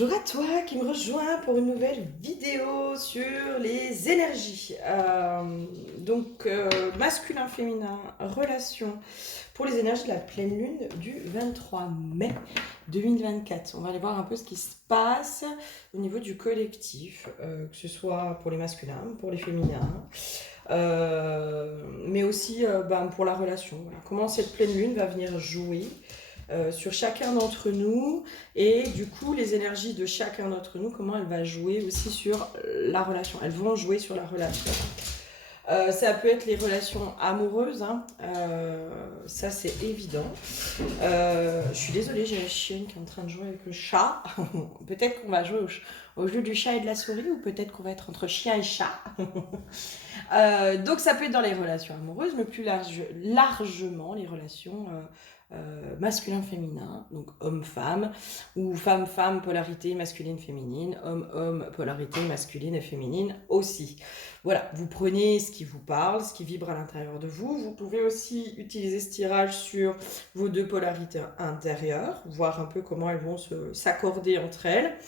Bonjour à toi qui me rejoins pour une nouvelle vidéo sur les énergies. Masculin, féminin, relation pour les énergies de la pleine lune du 23 mai 2024. On va aller voir un peu ce qui se passe au niveau du collectif, que ce soit pour les masculins, pour les féminins, mais aussi pour la relation. Voilà. Comment cette pleine lune va venir jouer sur chacun d'entre nous et du coup les énergies de chacun d'entre nous, comment elle va jouer aussi sur la relation. Elles vont jouer sur la relation. Ça peut être les relations amoureuses, hein. Ça c'est évident. Je suis désolée, j'ai la chienne qui est en train de jouer avec le chat. Peut-être qu'on va jouer au jeu du chat et de la souris, ou peut-être qu'on va être entre chien et chat. Donc ça peut être dans les relations amoureuses, mais plus largement les relations masculin-féminin, donc homme-femme, ou femme-femme, polarité masculine-féminine, homme-homme, polarité masculine et féminine aussi. Voilà, vous prenez ce qui vous parle, ce qui vibre à l'intérieur de vous. Vous pouvez aussi utiliser ce tirage sur vos deux polarités intérieures, voir un peu comment elles vont s'accorder entre elles,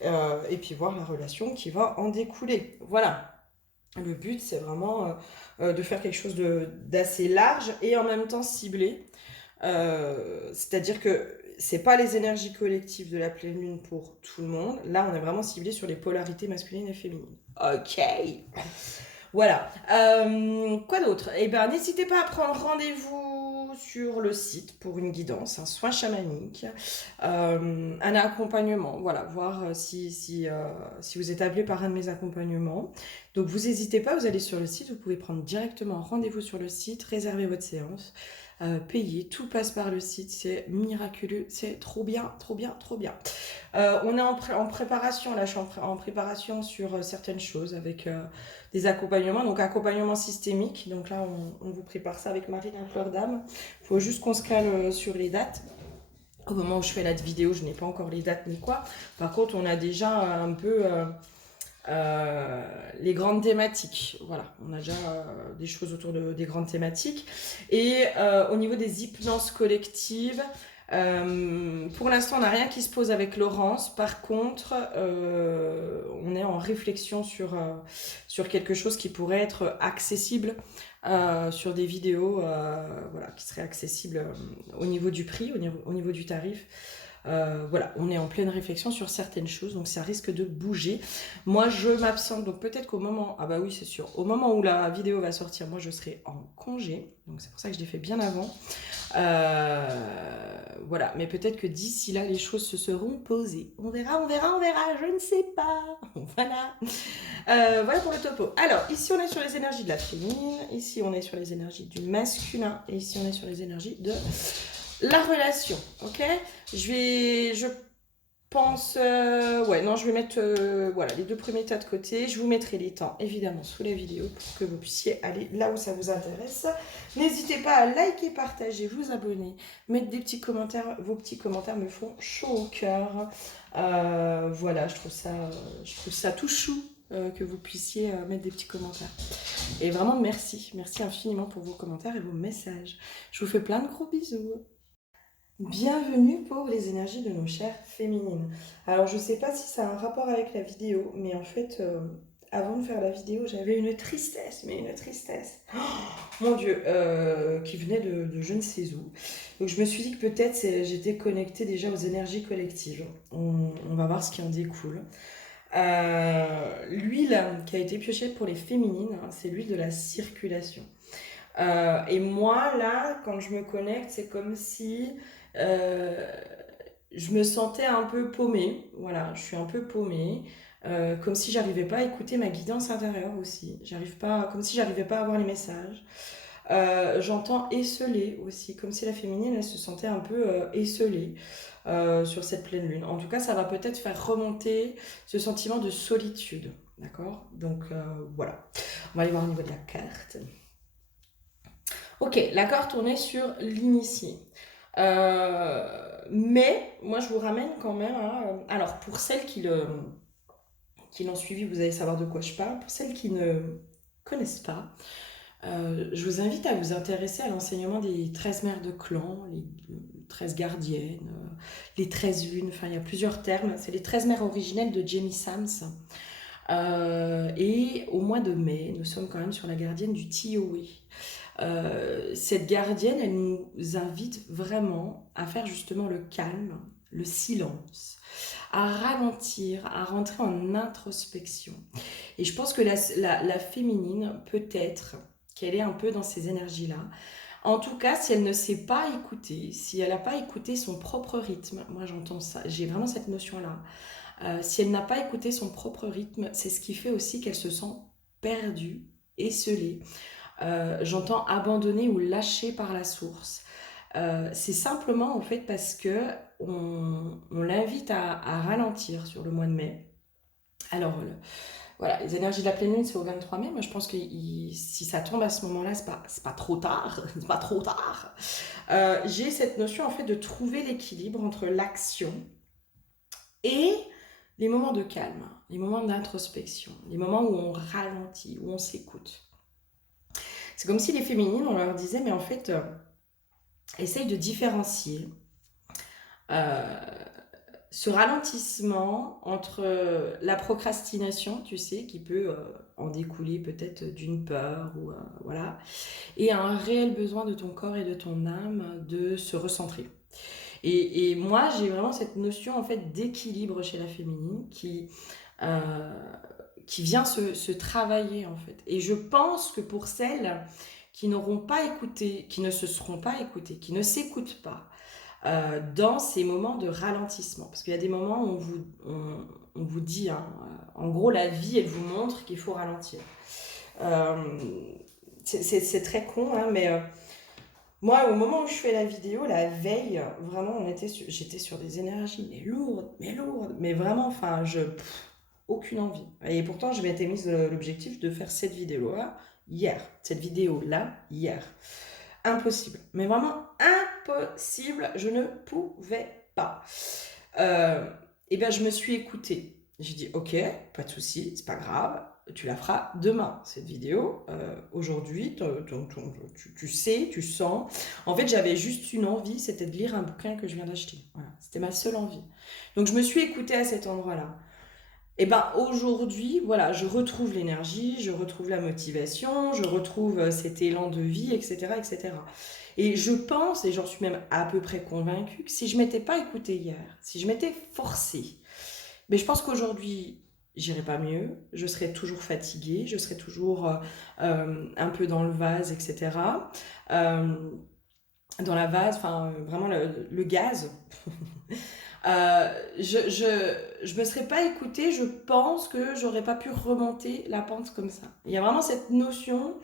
et puis voir la relation qui va en découler. Voilà. Le but, c'est vraiment de faire quelque chose d'assez large et en même temps ciblé. C'est-à-dire que c'est pas les énergies collectives de la pleine lune pour tout le monde. Là, on est vraiment ciblé sur les polarités masculines et féminines. Ok. Voilà. Quoi d'autre? Eh bien, n'hésitez pas à prendre rendez-vous sur le site pour une guidance, un soin chamanique, un accompagnement. Voilà, voir si vous êtes appelé par un de mes accompagnements. Donc, vous n'hésitez pas, vous allez sur le site, vous pouvez prendre directement rendez-vous sur le site, réserver votre séance. Payer, tout passe par le site, c'est miraculeux, c'est trop bien, trop bien, trop bien. On est en préparation, là je suis en préparation sur certaines choses avec des accompagnements, donc accompagnement systémique, donc là on vous prépare ça avec Marie la fleur d'âme. Il faut juste qu'on se cale sur les dates. Au moment où je fais la vidéo, je n'ai pas encore les dates ni quoi. Par contre, on a déjà un peu les grandes thématiques. Voilà, on a déjà des choses autour des grandes thématiques. Et au niveau des hypnoses collectives, pour l'instant, on n'a rien qui se pose avec Laurence. Par contre, on est en réflexion sur quelque chose qui pourrait être accessible sur des vidéos voilà, qui seraient accessibles au niveau du prix, au niveau du tarif. Voilà, on est en pleine réflexion sur certaines choses, donc ça risque de bouger. Moi, je m'absente, donc peut-être qu'au moment, ah bah oui, c'est sûr, au moment où la vidéo va sortir, moi, je serai en congé, donc c'est pour ça que je l'ai fait bien avant. Voilà, mais peut-être que d'ici là, les choses se seront posées. On verra, je ne sais pas. Voilà. Voilà pour le topo. Alors, ici, on est sur les énergies de la féminine, ici, on est sur les énergies du masculin, et ici, on est sur les énergies de la relation, ok? Je pense, ouais, non, je vais mettre voilà, les deux premiers tas de côté. Je vous mettrai les temps, évidemment, sous la vidéo pour que vous puissiez aller là où ça vous intéresse. N'hésitez pas à liker, partager, vous abonner, mettre des petits commentaires. Vos petits commentaires me font chaud au cœur. Voilà, je trouve ça tout chou que vous puissiez mettre des petits commentaires. Et vraiment, merci. Merci infiniment pour vos commentaires et vos messages. Je vous fais plein de gros bisous. Bienvenue pour les énergies de nos chères féminines. Alors je sais pas si ça a un rapport avec la vidéo, mais en fait, avant de faire la vidéo, j'avais une tristesse, mais une tristesse. Oh, mon Dieu, qui venait de je ne sais où. Donc je me suis dit que peut-être j'étais connectée déjà aux énergies collectives. On va voir ce qui en découle. L'huile qui a été piochée pour les féminines, hein, c'est l'huile de la circulation. Et moi, là, quand je me connecte, c'est comme si je me sentais un peu paumée. Voilà, je suis un peu paumée. Comme si j'arrivais pas à écouter ma guidance intérieure aussi. Comme si j'arrivais pas à avoir les messages. J'entends esseler aussi, comme si la féminine, elle se sentait un peu esselée sur cette pleine lune. En tout cas, ça va peut-être faire remonter ce sentiment de solitude. D'accord? Donc voilà. On va aller voir au niveau de la carte. Ok, la carte, on est sur l'initié. Mais moi, je vous ramène quand même à... Alors, pour celles qui l'ont suivi, vous allez savoir de quoi je parle. Pour celles qui ne connaissent pas, je vous invite à vous intéresser à l'enseignement des 13 mères de clan, les 13 gardiennes, les 13 lunes, enfin il y a plusieurs termes. C'est les 13 mères originelles de Jamie Sams. Et au mois de mai, nous sommes quand même sur la gardienne du Tioé. Cette gardienne, elle nous invite vraiment à faire justement le calme, le silence, à ralentir, à rentrer en introspection. Et je pense que la féminine, peut-être qu'elle est un peu dans ces énergies-là. En tout cas, si elle ne sait pas écouter, si elle n'a pas écouté son propre rythme, moi j'entends ça, j'ai vraiment cette notion-là. Si elle n'a pas écouté son propre rythme, c'est ce qui fait aussi qu'elle se sent perdue, esselée. J'entends abandonnée ou lâchée par la source. C'est simplement en fait parce que on l'invite à ralentir sur le mois de mai. Alors voilà, les énergies de la pleine lune c'est au 23 mai. Moi je pense que si ça tombe à ce moment-là, c'est pas trop tard. C'est pas trop tard. J'ai cette notion en fait de trouver l'équilibre entre l'action et les moments de calme, les moments d'introspection, les moments où on ralentit, où on s'écoute. C'est comme si les féminines, on leur disait, mais en fait, essaye de différencier euh, ce ralentissement entre la procrastination, tu sais, qui peut en découler peut-être d'une peur, ou voilà, et un réel besoin de ton corps et de ton âme de se recentrer. Et moi, j'ai vraiment cette notion en fait d'équilibre chez la féminine euh, qui vient se travailler en fait. Et je pense que pour celles qui n'auront pas écouté, qui ne se seront pas écoutées, qui ne s'écoutent pas dans ces moments de ralentissement, parce qu'il y a des moments où on vous dit, hein, en gros, la vie, elle vous montre qu'il faut ralentir. Euh, c'est très con, hein, mais moi, au moment où je fais la vidéo, la veille, vraiment, j'étais sur des énergies, mais lourdes, mais vraiment, enfin, aucune envie. Et pourtant, je m'étais mise l'objectif de faire cette vidéo-là hier. Impossible, mais vraiment impossible, je ne pouvais pas. Et bien, je me suis écoutée. J'ai dit, ok, pas de souci, c'est pas grave, tu la feras demain, cette vidéo. Aujourd'hui, tu sais, tu sens. En fait, j'avais juste une envie, c'était de lire un bouquin que je viens d'acheter. Voilà, c'était ma seule envie. Donc, je me suis écoutée à cet endroit-là. Et ben aujourd'hui, voilà, je retrouve l'énergie, je retrouve la motivation, je retrouve cet élan de vie, etc., etc. Et je pense, et j'en suis même à peu près convaincue, que si je m'étais pas écoutée hier, si je m'étais forcée, mais je pense qu'aujourd'hui, j'irais pas mieux, je serais toujours fatiguée, je serais toujours un peu dans le vase, etc. Euh, dans la vase, enfin vraiment le gaz. Je me serais pas écoutée, je pense que j'aurais pas pu remonter la pente comme ça. Il y a vraiment cette notion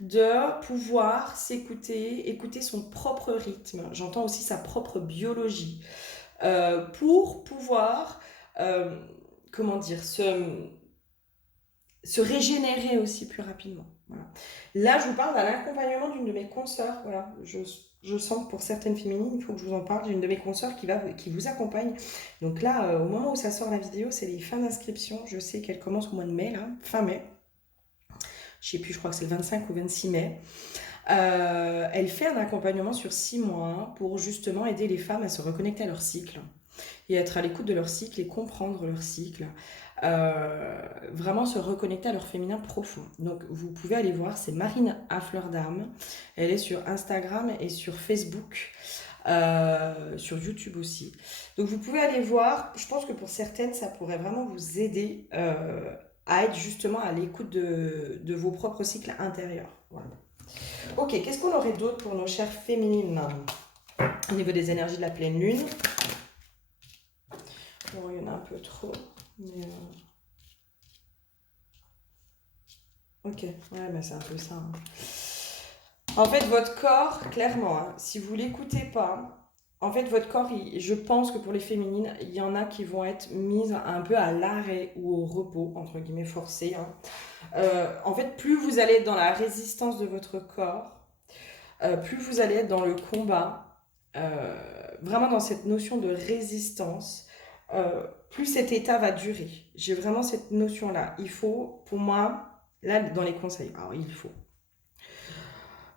de pouvoir s'écouter, écouter son propre rythme. J'entends aussi sa propre biologie pour pouvoir, euh, comment dire, se régénérer aussi plus rapidement. Voilà. Là, je vous parle d'un accompagnement d'une de mes consoeurs. Voilà, je sens que pour certaines féminines, il faut que je vous en parle. J'ai une de mes consoeurs qui vous accompagne. Donc là, au moment où ça sort la vidéo, c'est les fins d'inscription. Je sais qu'elle commence au mois de mai, là, fin mai. Je sais plus, je crois que c'est le 25 ou 26 mai. Elle fait un accompagnement sur 6 mois pour justement aider les femmes à se reconnecter à leur cycle et être à l'écoute de leur cycle et comprendre leur cycle. Vraiment se reconnecter à leur féminin profond. Donc vous pouvez aller voir, c'est Marine à fleur d'âme. Elle est sur Instagram et sur Facebook, sur YouTube aussi. Donc vous pouvez aller voir. Je pense que pour certaines, ça pourrait vraiment vous aider à être justement à l'écoute de vos propres cycles intérieurs. Voilà. Ok, qu'est-ce qu'on aurait d'autre pour nos chères féminines au niveau des énergies de la pleine lune? Bon, il y en a un peu trop, mais ok, ouais, mais c'est un peu ça, hein. En fait, votre corps, clairement, hein, si vous l'écoutez pas, en fait, votre corps, je pense que pour les féminines, il y en a qui vont être mises un peu à l'arrêt ou au repos, entre guillemets forcé, hein. En fait, plus vous allez être dans la résistance de votre corps, plus vous allez être dans le combat, vraiment dans cette notion de résistance, plus cet état va durer. J'ai vraiment cette notion-là. Il faut, pour moi, là, dans les conseils, alors il faut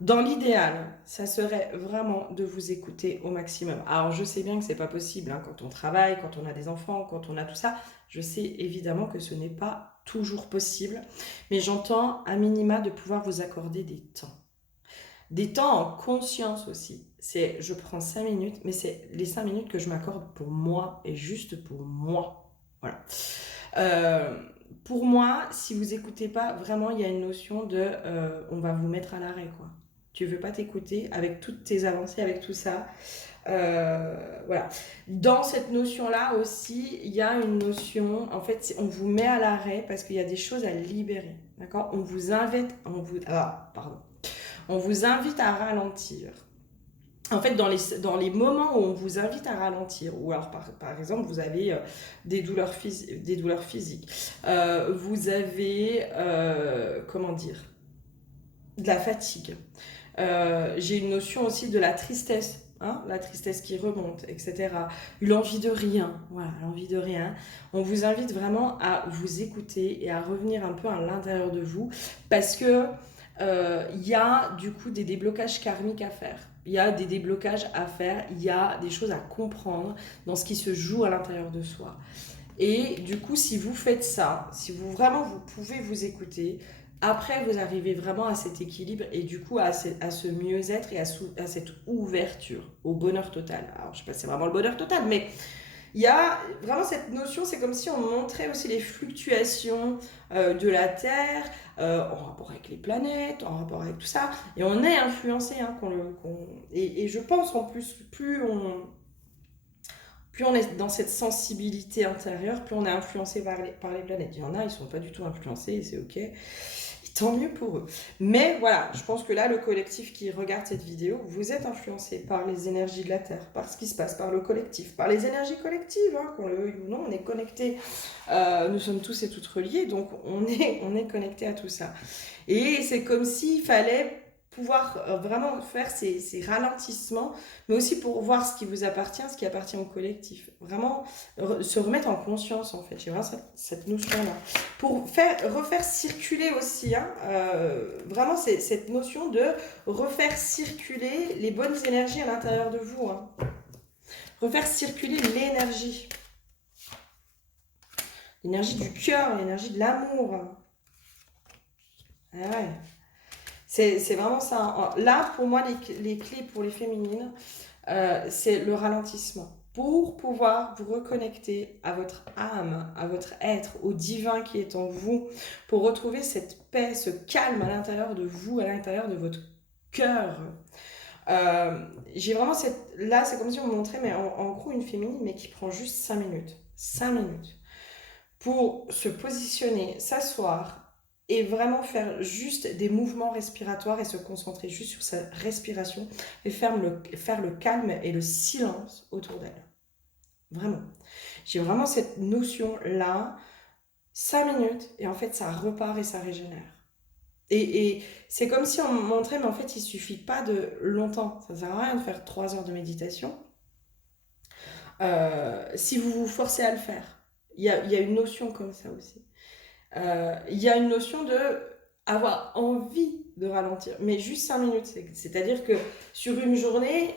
Dans l'idéal, ça serait vraiment de vous écouter au maximum. Alors, je sais bien que c'est pas possible hein, quand on travaille, quand on a des enfants, quand on a tout ça. Je sais évidemment que ce n'est pas toujours possible, mais j'entends à minima de pouvoir vous accorder des temps. Des temps en conscience aussi. C'est, je prends 5 minutes, mais c'est les 5 minutes que je m'accorde pour moi et juste pour moi. Voilà. Euh, pour moi, si vous écoutez pas, vraiment, il y a une notion de on va vous mettre à l'arrêt, quoi. Tu veux pas t'écouter avec toutes tes avancées, avec tout ça. Voilà. Dans cette notion-là aussi, il y a une notion, en fait, on vous met à l'arrêt parce qu'il y a des choses à libérer. D'accord. On vous invite, pardon. On vous invite à ralentir. En fait, dans les moments où on vous invite à ralentir, ou alors par exemple, vous avez des douleurs physiques, vous avez, comment dire, de la fatigue. J'ai une notion aussi de la tristesse. Hein, la tristesse qui remonte, etc. L'envie de rien, voilà, l'envie de rien. On vous invite vraiment à vous écouter et à revenir un peu à l'intérieur de vous parce que y a du coup des déblocages karmiques à faire. Il y a des déblocages à faire, il y a des choses à comprendre dans ce qui se joue à l'intérieur de soi. Et du coup, si vous faites ça, si vous vraiment vous pouvez vous écouter, après vous arrivez vraiment à cet équilibre et du coup à ce mieux-être et à cette ouverture au bonheur total. Alors je sais pas si c'est vraiment le bonheur total, mais il y a vraiment cette notion, c'est comme si on montrait aussi les fluctuations de la Terre en rapport avec les planètes, en rapport avec tout ça. Et on est influencé, hein, et je pense en plus, plus on est dans cette sensibilité intérieure, plus on est influencé par les planètes. Il y en a, ils ne sont pas du tout influencés et c'est ok. Et tant mieux pour eux. Mais voilà, je pense que là, le collectif qui regarde cette vidéo, vous êtes influencé par les énergies de la Terre, par ce qui se passe, par le collectif, par les énergies collectives, hein, qu'on le veuille ou non, on est connectés. Nous sommes tous et toutes reliés, donc on est connectés à tout ça. Et c'est comme s'il fallait pouvoir vraiment faire ces ralentissements, mais aussi pour voir ce qui vous appartient, ce qui appartient au collectif. Vraiment se remettre en conscience, en fait. J'ai vraiment cette notion-là. Pour refaire circuler aussi, hein, vraiment cette notion de refaire circuler les bonnes énergies à l'intérieur de vous. Hein. Refaire circuler l'énergie. L'énergie du cœur, l'énergie de l'amour. Ah ouais. C'est vraiment ça. Là, pour moi, les clés pour les féminines, c'est le ralentissement. Pour pouvoir vous reconnecter à votre âme, à votre être, au divin qui est en vous, pour retrouver cette paix, ce calme à l'intérieur de vous, à l'intérieur de votre cœur. J'ai vraiment cette... Là, c'est comme si on me montrait, mais en gros, une féminine, mais qui prend juste 5 minutes. 5 minutes. Pour se positionner, s'asseoir, et vraiment faire juste des mouvements respiratoires et se concentrer juste sur sa respiration et faire le calme et le silence autour d'elle. Vraiment. J'ai vraiment cette notion-là, 5 minutes, et en fait, ça repart et ça régénère. Et c'est comme si on me montrait, mais en fait, il suffit pas de longtemps. Ça sert à rien de faire 3 heures de méditation si vous vous forcez à le faire. Il y a une notion comme ça aussi. Il y a une notion de avoir envie de ralentir, mais juste 5 minutes. C'est-à-dire que sur une journée,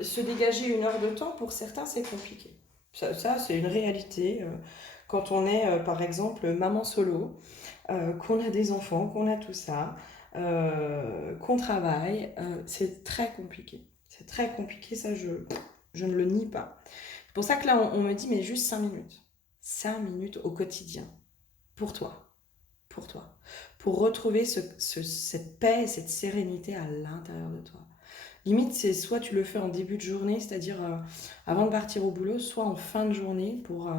se dégager 1 heure de temps, pour certains, c'est compliqué. Ça c'est une réalité. Quand on est, par exemple, maman solo, qu'on a des enfants, qu'on a tout ça, qu'on travaille, c'est très compliqué. C'est très compliqué, ça, je ne le nie pas. C'est pour ça que là, on me dit, mais juste 5 minutes. 5 minutes au quotidien. Pour toi, pour retrouver cette paix et cette sérénité à l'intérieur de toi. Limite, c'est soit tu le fais en début de journée, c'est-à-dire avant de partir au boulot, soit en fin de journée pour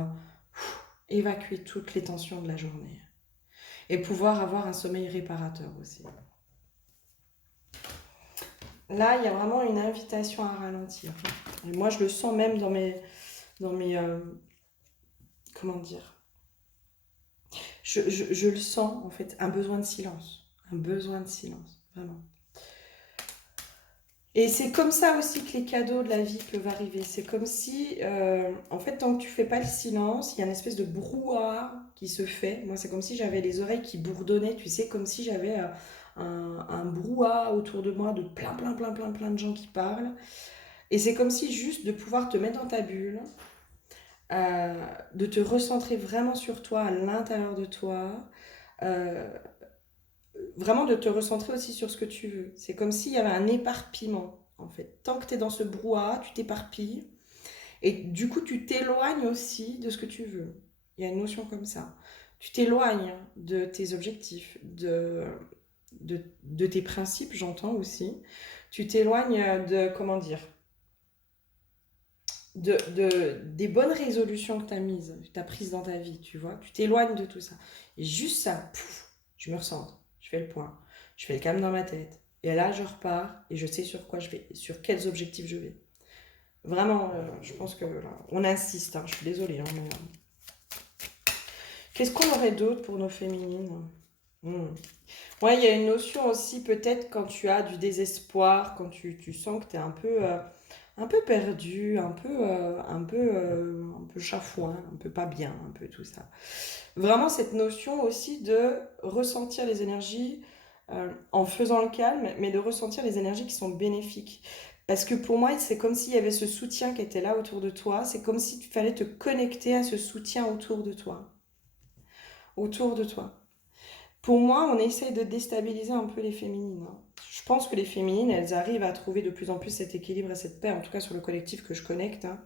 évacuer toutes les tensions de la journée et pouvoir avoir un sommeil réparateur aussi. Là, il y a vraiment une invitation à ralentir. Et moi, je le sens même dans mes comment dire, je le sens, en fait, un besoin de silence. Un besoin de silence, vraiment. Et c'est comme ça aussi que les cadeaux de la vie peuvent arriver. C'est comme si, en fait, tant que tu fais pas le silence, il y a une espèce de brouhaha qui se fait. Moi, c'est comme si j'avais les oreilles qui bourdonnaient, tu sais, comme si j'avais un brouhaha autour de moi de plein de gens qui parlent. Et c'est comme si juste de pouvoir te mettre dans ta bulle, de te recentrer vraiment sur toi, à l'intérieur de toi, euh, vraiment de te recentrer aussi sur ce que tu veux. C'est comme s'il y avait un éparpillement, en fait. Tant que tu es dans ce brouhaha, tu t'éparpilles. Et du coup, tu t'éloignes aussi de ce que tu veux. Il y a une notion comme ça. Tu t'éloignes de tes objectifs, de tes principes, j'entends aussi. Tu t'éloignes de, comment dire, des bonnes résolutions que tu as prises dans ta vie, tu vois. Tu t'éloignes de tout ça. Et juste ça, pouf, je me recentre, je fais le point, je fais le calme dans ma tête. Et là, je repars et je sais sur quoi je vais, sur quels objectifs je vais. Vraiment, je pense que là, on insiste, hein, je suis désolée. Hein, mais, qu'est-ce qu'on aurait d'autre pour nos féminines? Ouais, il y a une notion aussi, peut-être quand tu as du désespoir, quand tu sens que tu es un peu perdu, un peu chafouin, un peu pas bien, un peu tout ça. Vraiment cette notion aussi de ressentir les énergies en faisant le calme, mais de ressentir les énergies qui sont bénéfiques. Parce que pour moi, c'est comme s'il y avait ce soutien qui était là autour de toi, c'est comme s'il fallait te connecter à ce soutien autour de toi. Autour de toi. Pour moi, on essaye de déstabiliser un peu les féminines. Hein. Je pense que les féminines, elles arrivent à trouver de plus en plus cet équilibre et cette paix, en tout cas sur le collectif que je connecte. Hein.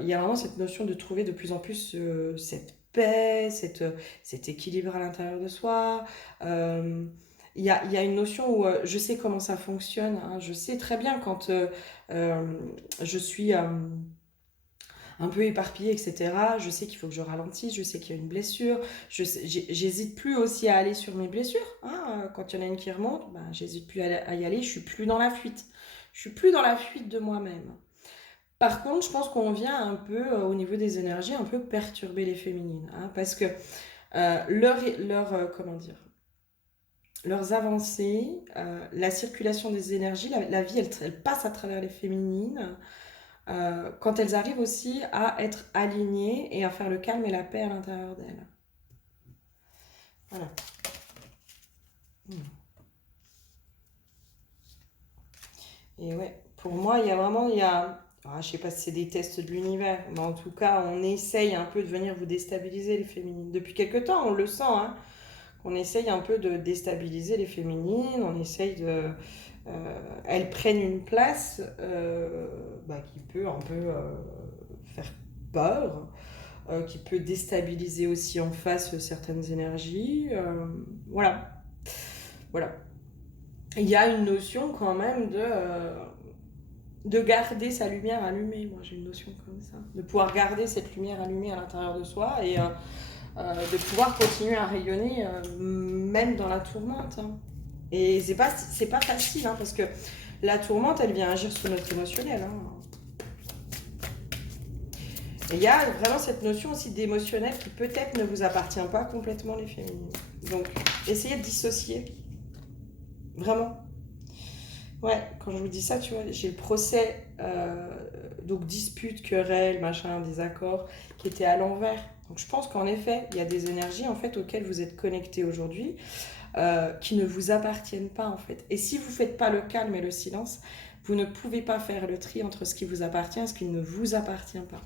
Il y a vraiment cette notion de trouver de plus en plus cette paix, cet équilibre à l'intérieur de soi. Il y a une notion où je sais comment ça fonctionne. Hein. Je sais très bien quand je suis un peu éparpillée, etc. Je sais qu'il faut que je ralentisse, je sais qu'il y a une blessure. J'hésite plus aussi à aller sur mes blessures. Hein. Quand il y en a une qui remonte, ben, j'hésite plus à y aller. Je suis plus dans la fuite. Je suis plus dans la fuite de moi-même. Par contre, je pense qu'on vient un peu, au niveau des énergies, un peu perturber les féminines. Hein, parce que comment dire, leurs avancées, la circulation des énergies, la vie, elle passe à travers les féminines. Quand elles arrivent aussi à être alignées et à faire le calme et la paix à l'intérieur d'elles. Voilà. Et ouais, pour moi, il y a vraiment, je sais pas si c'est des tests de l'univers, mais en tout cas, on essaye un peu de venir vous déstabiliser les féminines. Depuis quelque temps, on le sent, hein, qu'on essaye un peu de déstabiliser les féminines, on essaye de... elles prennent une place qui peut un peu faire peur, qui peut déstabiliser aussi en face certaines énergies. Voilà. Voilà. Il y a une notion quand même de garder sa lumière allumée. Moi, j'ai une notion comme ça. De pouvoir garder cette lumière allumée à l'intérieur de soi et de pouvoir continuer à rayonner même dans la tourmente. Hein. Et c'est pas facile, hein, parce que la tourmente, elle vient agir sur notre émotionnel. Hein. Et il y a vraiment cette notion aussi d'émotionnel qui peut-être ne vous appartient pas complètement, les féminines. Donc, essayez de dissocier. Vraiment. Ouais, quand je vous dis ça, tu vois, j'ai le procès, donc dispute, querelle, machin, désaccord, qui était à l'envers. Donc je pense qu'en effet, il y a des énergies en fait auxquelles vous êtes connectés aujourd'hui, qui ne vous appartiennent pas en fait. Et si vous ne faites pas le calme et le silence, vous ne pouvez pas faire le tri entre ce qui vous appartient et ce qui ne vous appartient pas.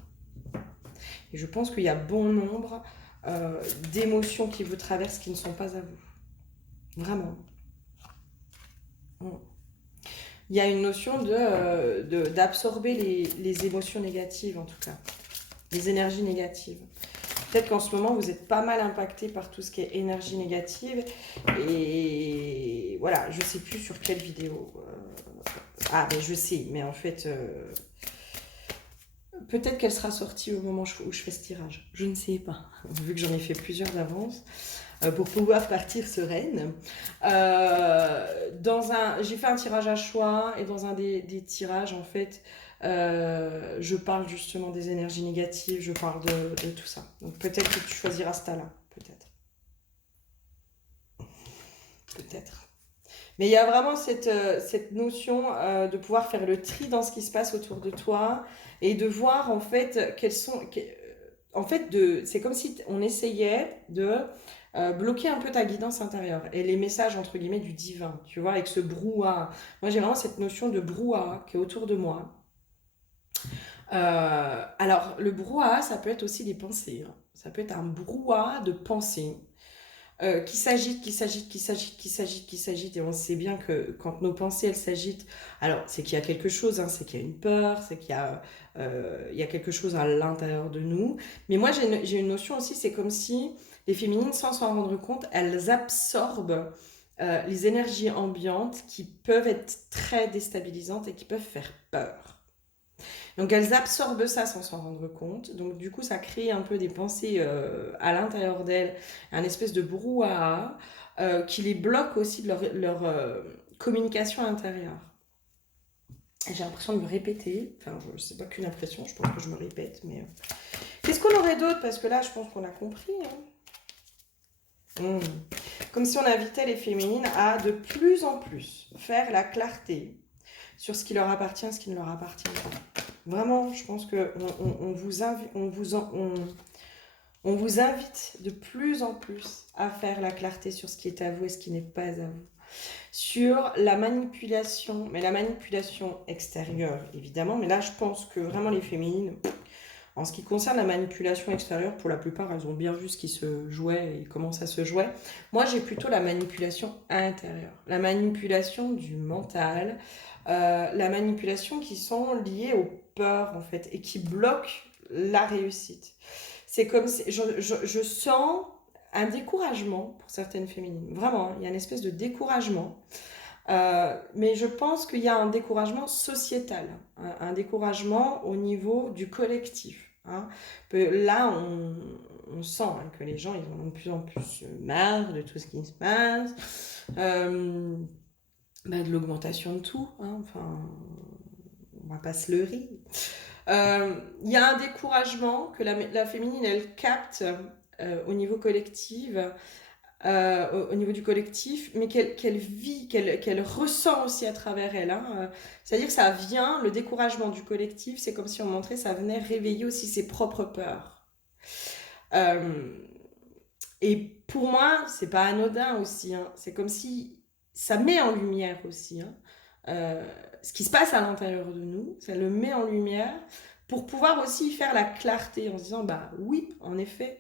Et je pense qu'il y a bon nombre d'émotions qui vous traversent qui ne sont pas à vous. Vraiment. Il y a une notion d'absorber les émotions négatives, en tout cas. Les énergies négatives. Peut-être qu'en ce moment, vous êtes pas mal impacté par tout ce qui est énergie négative. Et voilà, je sais plus sur quelle vidéo. Ben je sais, mais en fait... peut-être qu'elle sera sortie au moment où je fais ce tirage. Je ne sais pas, vu que j'en ai fait plusieurs d'avance, pour pouvoir partir sereine. J'ai fait un tirage à choix, et dans un des tirages, en fait, je parle justement des énergies négatives, je parle de tout ça. Donc peut-être que tu choisiras ce talent, peut-être. Peut-être. Mais il y a vraiment cette notion de pouvoir faire le tri dans ce qui se passe autour de toi et de voir en fait quels sont... En fait, c'est comme si on essayait de bloquer un peu ta guidance intérieure et les messages, entre guillemets, du divin, tu vois, avec ce brouhaha. Moi, j'ai vraiment cette notion de brouhaha qui est autour de moi. Alors, le brouhaha, ça peut être aussi des pensées, hein. Ça peut être un brouhaha de pensées qui s'agite, qui s'agite, qui s'agite, qui s'agite, qui s'agite. Et on sait bien que quand nos pensées, elles s'agitent, alors c'est qu'il y a quelque chose, hein, c'est qu'il y a une peur, c'est qu'il y a quelque chose à l'intérieur de nous. Mais moi, j'ai une notion aussi, c'est comme si les féminines, sans s'en rendre compte, elles absorbent les énergies ambiantes qui peuvent être très déstabilisantes et qui peuvent faire peur. Donc elles absorbent ça sans s'en rendre compte. Donc du coup, ça crée un peu des pensées à l'intérieur d'elles, un espèce de brouhaha qui les bloque aussi de leur communication intérieure. Et j'ai l'impression de me répéter. Enfin, c'est pas qu'une impression, je pense que je me répète. Mais qu'est-ce qu'on aurait d'autre? Parce que là, je pense qu'on a compris. Hein. Comme si on invitait les féminines à de plus en plus faire la clarté sur ce qui leur appartient, ce qui ne leur appartient pas. Vraiment, je pense qu'on vous invite de plus en plus à faire la clarté sur ce qui est à vous et ce qui n'est pas à vous. Sur la manipulation, mais la manipulation extérieure, évidemment, mais là, je pense que vraiment les féminines, en ce qui concerne la manipulation extérieure, pour la plupart, elles ont bien vu ce qui se jouait et comment ça se jouait. Moi, j'ai plutôt la manipulation intérieure, la manipulation du mental, la manipulation qui sont liées aux peurs, en fait, et qui bloquent la réussite. C'est comme si je sens un découragement pour certaines féminines. Vraiment, il y a une espèce de découragement. Mais je pense qu'il y a un découragement sociétal, un découragement au niveau du collectif. Hein. Là, on sent hein, que les gens ils en ont de plus en plus marre de tout ce qui se passe, de l'augmentation de tout. Hein. Enfin, on va pas se leurrer. Il y a un découragement que la féminine, elle capte au niveau collectif. Au niveau du collectif, mais qu'elle vit, qu'elle ressent aussi à travers elle. Hein. C'est-à-dire que ça vient, le découragement du collectif, c'est comme si on montrait, ça venait réveiller aussi ses propres peurs. Et pour moi, c'est pas anodin aussi. Hein. C'est comme si ça met en lumière aussi. Hein. Ce qui se passe à l'intérieur de nous, ça le met en lumière pour pouvoir aussi faire la clarté en se disant, bah oui, en effet,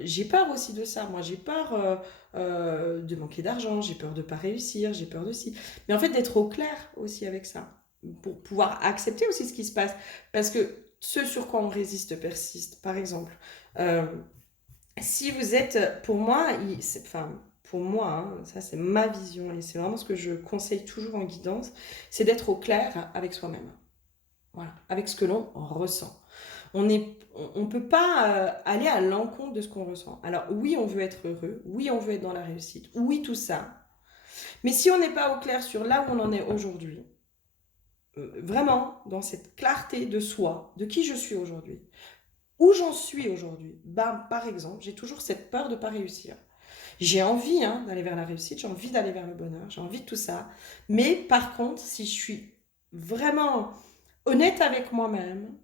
j'ai peur aussi de ça. Moi, j'ai peur de manquer d'argent, j'ai peur de ne pas réussir, j'ai peur de ci. Mais en fait, d'être au clair aussi avec ça, pour pouvoir accepter aussi ce qui se passe. Parce que ce sur quoi on résiste persiste. Par exemple, si vous êtes, pour moi, pour moi, hein, ça c'est ma vision et c'est vraiment ce que je conseille toujours en guidance, c'est d'être au clair avec soi-même. Voilà, avec ce que l'on ressent. On peut pas aller à l'encontre de ce qu'on ressent. Alors oui, on veut être heureux, oui, on veut être dans la réussite, oui, tout ça. Mais si on n'est pas au clair sur là où on en est aujourd'hui, vraiment dans cette clarté de soi, de qui je suis aujourd'hui, où j'en suis aujourd'hui, ben, par exemple, j'ai toujours cette peur de ne pas réussir. J'ai envie hein, d'aller vers la réussite, j'ai envie d'aller vers le bonheur, j'ai envie de tout ça. Mais par contre, si je suis vraiment honnête avec moi-même,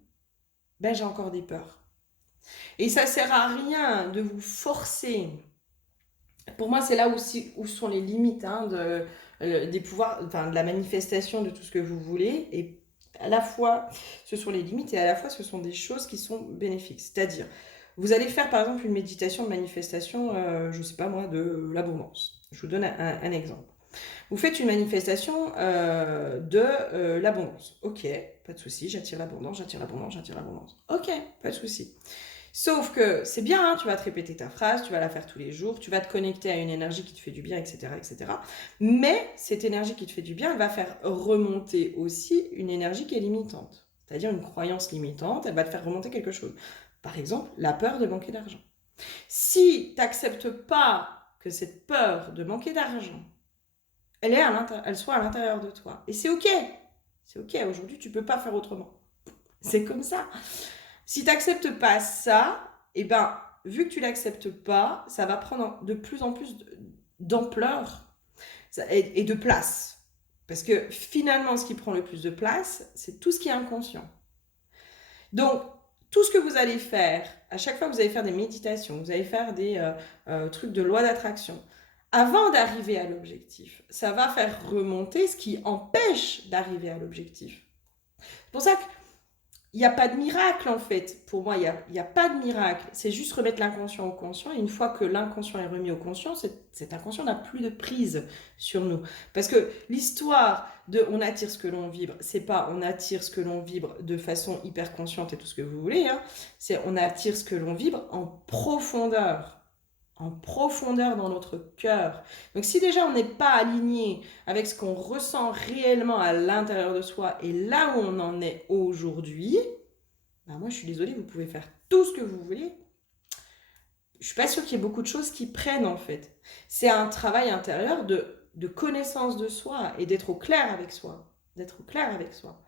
ben j'ai encore des peurs. Et ça sert à rien de vous forcer. Pour moi, c'est là aussi où sont les limites hein, des pouvoirs, enfin, de la manifestation de tout ce que vous voulez. Et à la fois, ce sont les limites et à la fois, ce sont des choses qui sont bénéfiques. C'est-à-dire, vous allez faire par exemple une méditation de manifestation, je ne sais pas moi, de l'abondance. Je vous donne un exemple. Vous faites une manifestation de l'abondance. Ok, pas de souci, j'attire l'abondance, j'attire l'abondance, j'attire l'abondance. Ok, pas de souci. Sauf que c'est bien, hein, tu vas te répéter ta phrase, tu vas la faire tous les jours, tu vas te connecter à une énergie qui te fait du bien, etc., etc. Mais cette énergie qui te fait du bien, elle va faire remonter aussi une énergie qui est limitante. C'est-à-dire une croyance limitante, elle va te faire remonter quelque chose. Par exemple, la peur de manquer d'argent. Si tu n'acceptes pas que cette peur de manquer d'argent, elle soit à l'intérieur de toi. Et c'est ok. C'est ok, aujourd'hui, tu peux pas faire autrement. C'est comme ça. Si tu n'acceptes pas ça, eh ben, vu que tu l'acceptes pas, ça va prendre de plus en plus d'ampleur et de place. Parce que finalement, ce qui prend le plus de place, c'est tout ce qui est inconscient. Donc, tout ce que vous allez faire à chaque fois que vous allez faire des méditations, vous allez faire des trucs de loi d'attraction, avant d'arriver à l'objectif, ça va faire remonter ce qui empêche d'arriver à l'objectif. C'est pour ça qu'il n'y a pas de miracle en fait. Pour moi, il n'y a pas de miracle. C'est juste remettre l'inconscient au conscient. Et une fois que l'inconscient est remis au conscient, cet inconscient n'a plus de prise sur nous. Parce que l'histoire de on attire ce que l'on vibre, c'est pas on attire ce que l'on vibre de façon hyper consciente et tout ce que vous voulez. Hein. C'est on attire ce que l'on vibre en profondeur dans notre cœur. Donc si déjà on n'est pas aligné avec ce qu'on ressent réellement à l'intérieur de soi et là où on en est aujourd'hui, bah moi je suis désolée, vous pouvez faire tout ce que vous voulez. Je suis pas sûre qu'il y ait beaucoup de choses qui prennent en fait. C'est un travail intérieur de connaissance de soi et d'être au clair avec soi. D'être au clair avec soi.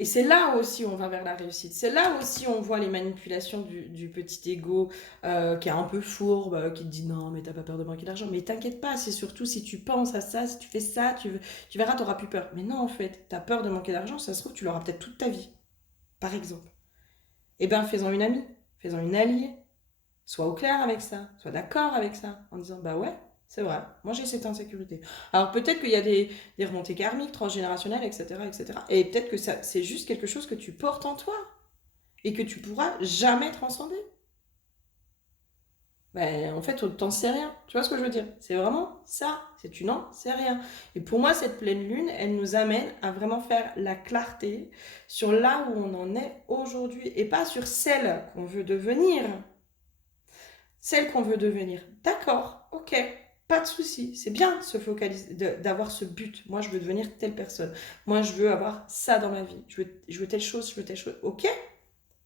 Et c'est là aussi où on va vers la réussite. C'est là aussi où on voit les manipulations du petit ego qui est un peu fourbe, qui te dit non, mais t'as pas peur de manquer d'argent. Mais t'inquiète pas, c'est surtout si tu penses à ça, si tu fais ça, tu verras, t'auras plus peur. Mais non, en fait, t'as peur de manquer d'argent, ça se trouve, tu l'auras peut-être toute ta vie, par exemple. Eh bien, fais-en une amie, fais-en une alliée. Sois au clair avec ça, sois d'accord avec ça, en disant bah ouais, c'est vrai, moi j'ai cette insécurité. Alors peut-être qu'il y a des remontées karmiques, transgénérationnelles, etc., etc. Et peut-être que ça, c'est juste quelque chose que tu portes en toi et que tu pourras jamais transcender. Ben, en fait, t'en sais rien. Tu vois ce que je veux dire? C'est vraiment ça. C'est tu n'en sais rien. Et pour moi, cette pleine lune, elle nous amène à vraiment faire la clarté sur là où on en est aujourd'hui et pas sur celle qu'on veut devenir. Celle qu'on veut devenir. D'accord, ok, pas de souci. C'est bien de se focaliser, d'avoir ce but. Moi, je veux devenir telle personne. Moi, je veux avoir ça dans ma vie. Je veux telle chose, je veux telle chose. Ok,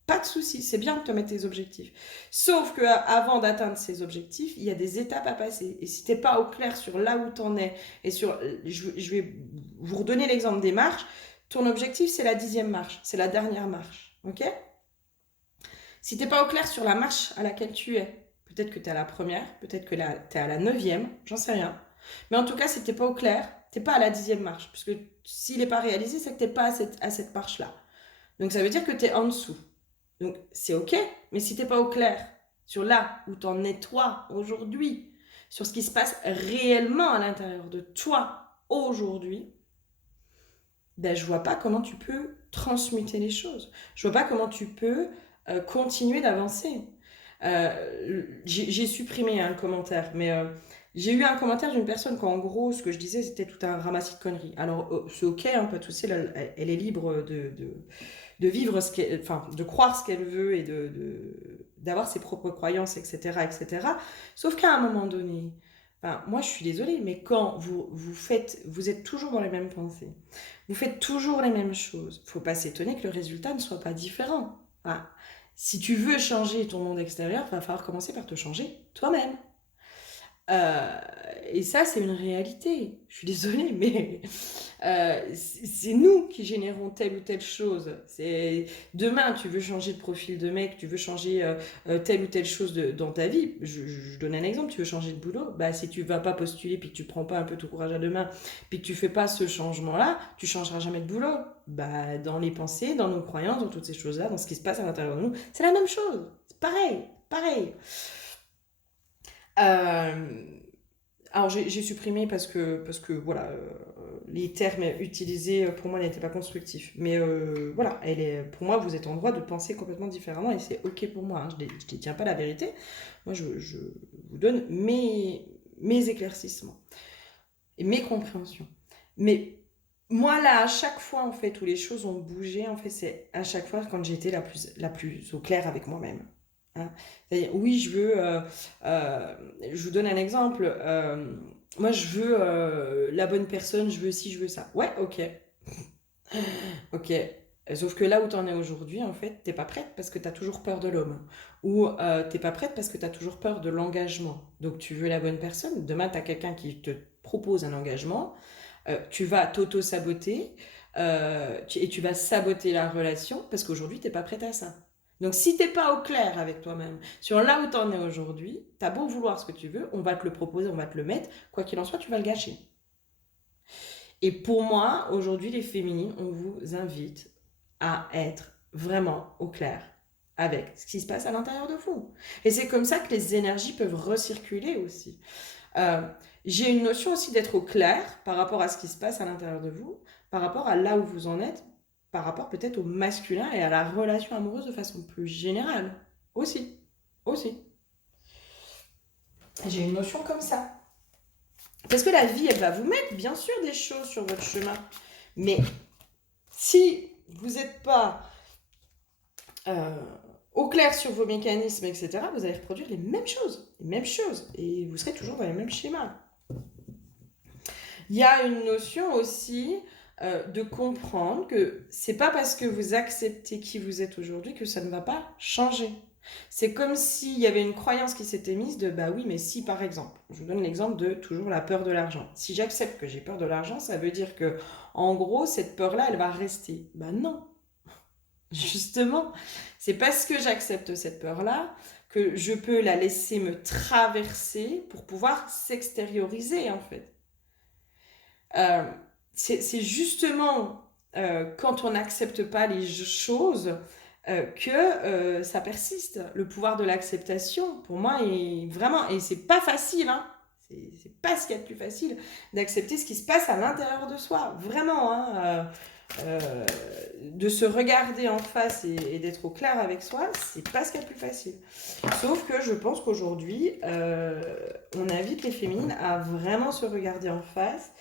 pas de souci. C'est bien de te mettre tes objectifs. Sauf que avant d'atteindre ces objectifs, il y a des étapes à passer. Et si t'es pas au clair sur là où t'en es et sur, je vais vous redonner l'exemple des marches. Ton objectif, c'est la 10e marche. C'est la dernière marche. Ok? Si t'es pas au clair sur la marche à laquelle tu es, peut-être que tu es à la première, peut-être que tu es à la 9e, j'en sais rien. Mais en tout cas, si t'es pas au clair, t'es pas à la 10e marche. Puisque s'il n'est pas réalisé, c'est que t'es pas à cette marche-là. Donc ça veut dire que tu es en dessous. Donc c'est ok, mais si t'es pas au clair sur là où t'en es toi aujourd'hui, sur ce qui se passe réellement à l'intérieur de toi aujourd'hui, ben je vois pas comment tu peux transmuter les choses. Je vois pas comment tu peux continuer d'avancer. J'ai supprimé un commentaire, mais j'ai eu un commentaire d'une personne qu'en gros, ce que je disais, c'était tout un ramassis de conneries. Alors, c'est ok, hein, pas de souci, elle est libre de vivre ce qu'elle, enfin, de croire ce qu'elle veut et d'avoir ses propres croyances, etc., etc. Sauf qu'à un moment donné, enfin, moi, je suis désolée, mais quand vous êtes toujours dans les mêmes pensées, vous faites toujours les mêmes choses, faut pas s'étonner que le résultat ne soit pas différent. Enfin, si tu veux changer ton monde extérieur, il va falloir commencer par te changer toi-même. Euh, et ça, c'est une réalité. Je suis désolée, mais c'est nous qui générons telle ou telle chose. Demain, tu veux changer de profil de mec, tu veux changer telle ou telle chose dans ta vie. Je donne un exemple, tu veux changer de boulot. Bah, si tu vas pas postuler, puis que tu prends pas un peu ton courage à deux mains, puis que tu fais pas ce changement-là, tu changeras jamais de boulot. Bah, dans les pensées, dans nos croyances, dans toutes ces choses-là, dans ce qui se passe à l'intérieur de nous, c'est la même chose. C'est pareil, pareil. Euh, alors j'ai supprimé parce que voilà, les termes utilisés pour moi n'étaient pas constructifs. Mais voilà, pour moi, vous êtes en droit de penser complètement différemment et c'est ok pour moi. Hein. Je ne détiens pas la vérité. Moi, je vous donne mes éclaircissements et mes compréhensions. Mais moi, là, à chaque fois, en fait, où les choses ont bougé, en fait, c'est à chaque fois quand j'étais la plus au clair avec moi-même. Hein. C'est-à-dire, oui, je vous donne un exemple. Moi, je veux la bonne personne, je veux ci, je veux ça. Ouais, ok. Ok. Sauf que là où tu en es aujourd'hui, en fait, t'es pas prête parce que tu as toujours peur de l'homme. Ou t'es pas prête parce que tu as toujours peur de l'engagement. Donc tu veux la bonne personne. Demain, tu as quelqu'un qui te propose un engagement. Tu vas t'auto-saboter et tu vas saboter la relation parce qu'aujourd'hui, t'es pas prête à ça. Donc si t'es pas au clair avec toi-même sur là où tu en es aujourd'hui, t'as beau vouloir ce que tu veux, on va te le proposer, on va te le mettre, quoi qu'il en soit, tu vas le gâcher. Et pour moi, aujourd'hui, les féminines, on vous invite à être vraiment au clair avec ce qui se passe à l'intérieur de vous. Et c'est comme ça que les énergies peuvent recirculer aussi. Euh, j'ai une notion aussi d'être au clair par rapport à ce qui se passe à l'intérieur de vous, par rapport à là où vous en êtes, par rapport peut-être au masculin et à la relation amoureuse de façon plus générale. Aussi. Aussi. J'ai une notion comme ça. Parce que la vie, elle va vous mettre bien sûr des choses sur votre chemin. Mais si vous n'êtes pas au clair sur vos mécanismes, etc., vous allez reproduire les mêmes choses. Les mêmes choses. Et vous serez toujours dans les mêmes schémas. Il y a une notion aussi de comprendre que c'est pas parce que vous acceptez qui vous êtes aujourd'hui que ça ne va pas changer. C'est comme s'il y avait une croyance qui s'était mise de bah oui, mais si par exemple, je vous donne l'exemple de toujours la peur de l'argent. Si j'accepte que j'ai peur de l'argent, ça veut dire que en gros, cette peur-là, elle va rester. Bah non. Justement, c'est parce que j'accepte cette peur-là que je peux la laisser me traverser pour pouvoir s'extérioriser en fait. C'est justement quand on n'accepte pas les choses que ça persiste. Le pouvoir de l'acceptation, pour moi, est vraiment... Et c'est pas facile, hein. C'est pas ce qu'il y a de plus facile d'accepter ce qui se passe à l'intérieur de soi. Vraiment, hein. De se regarder en face et d'être au clair avec soi, c'est pas ce qu'il y a de plus facile. Sauf que je pense qu'aujourd'hui, on invite les féminines à vraiment se regarder en face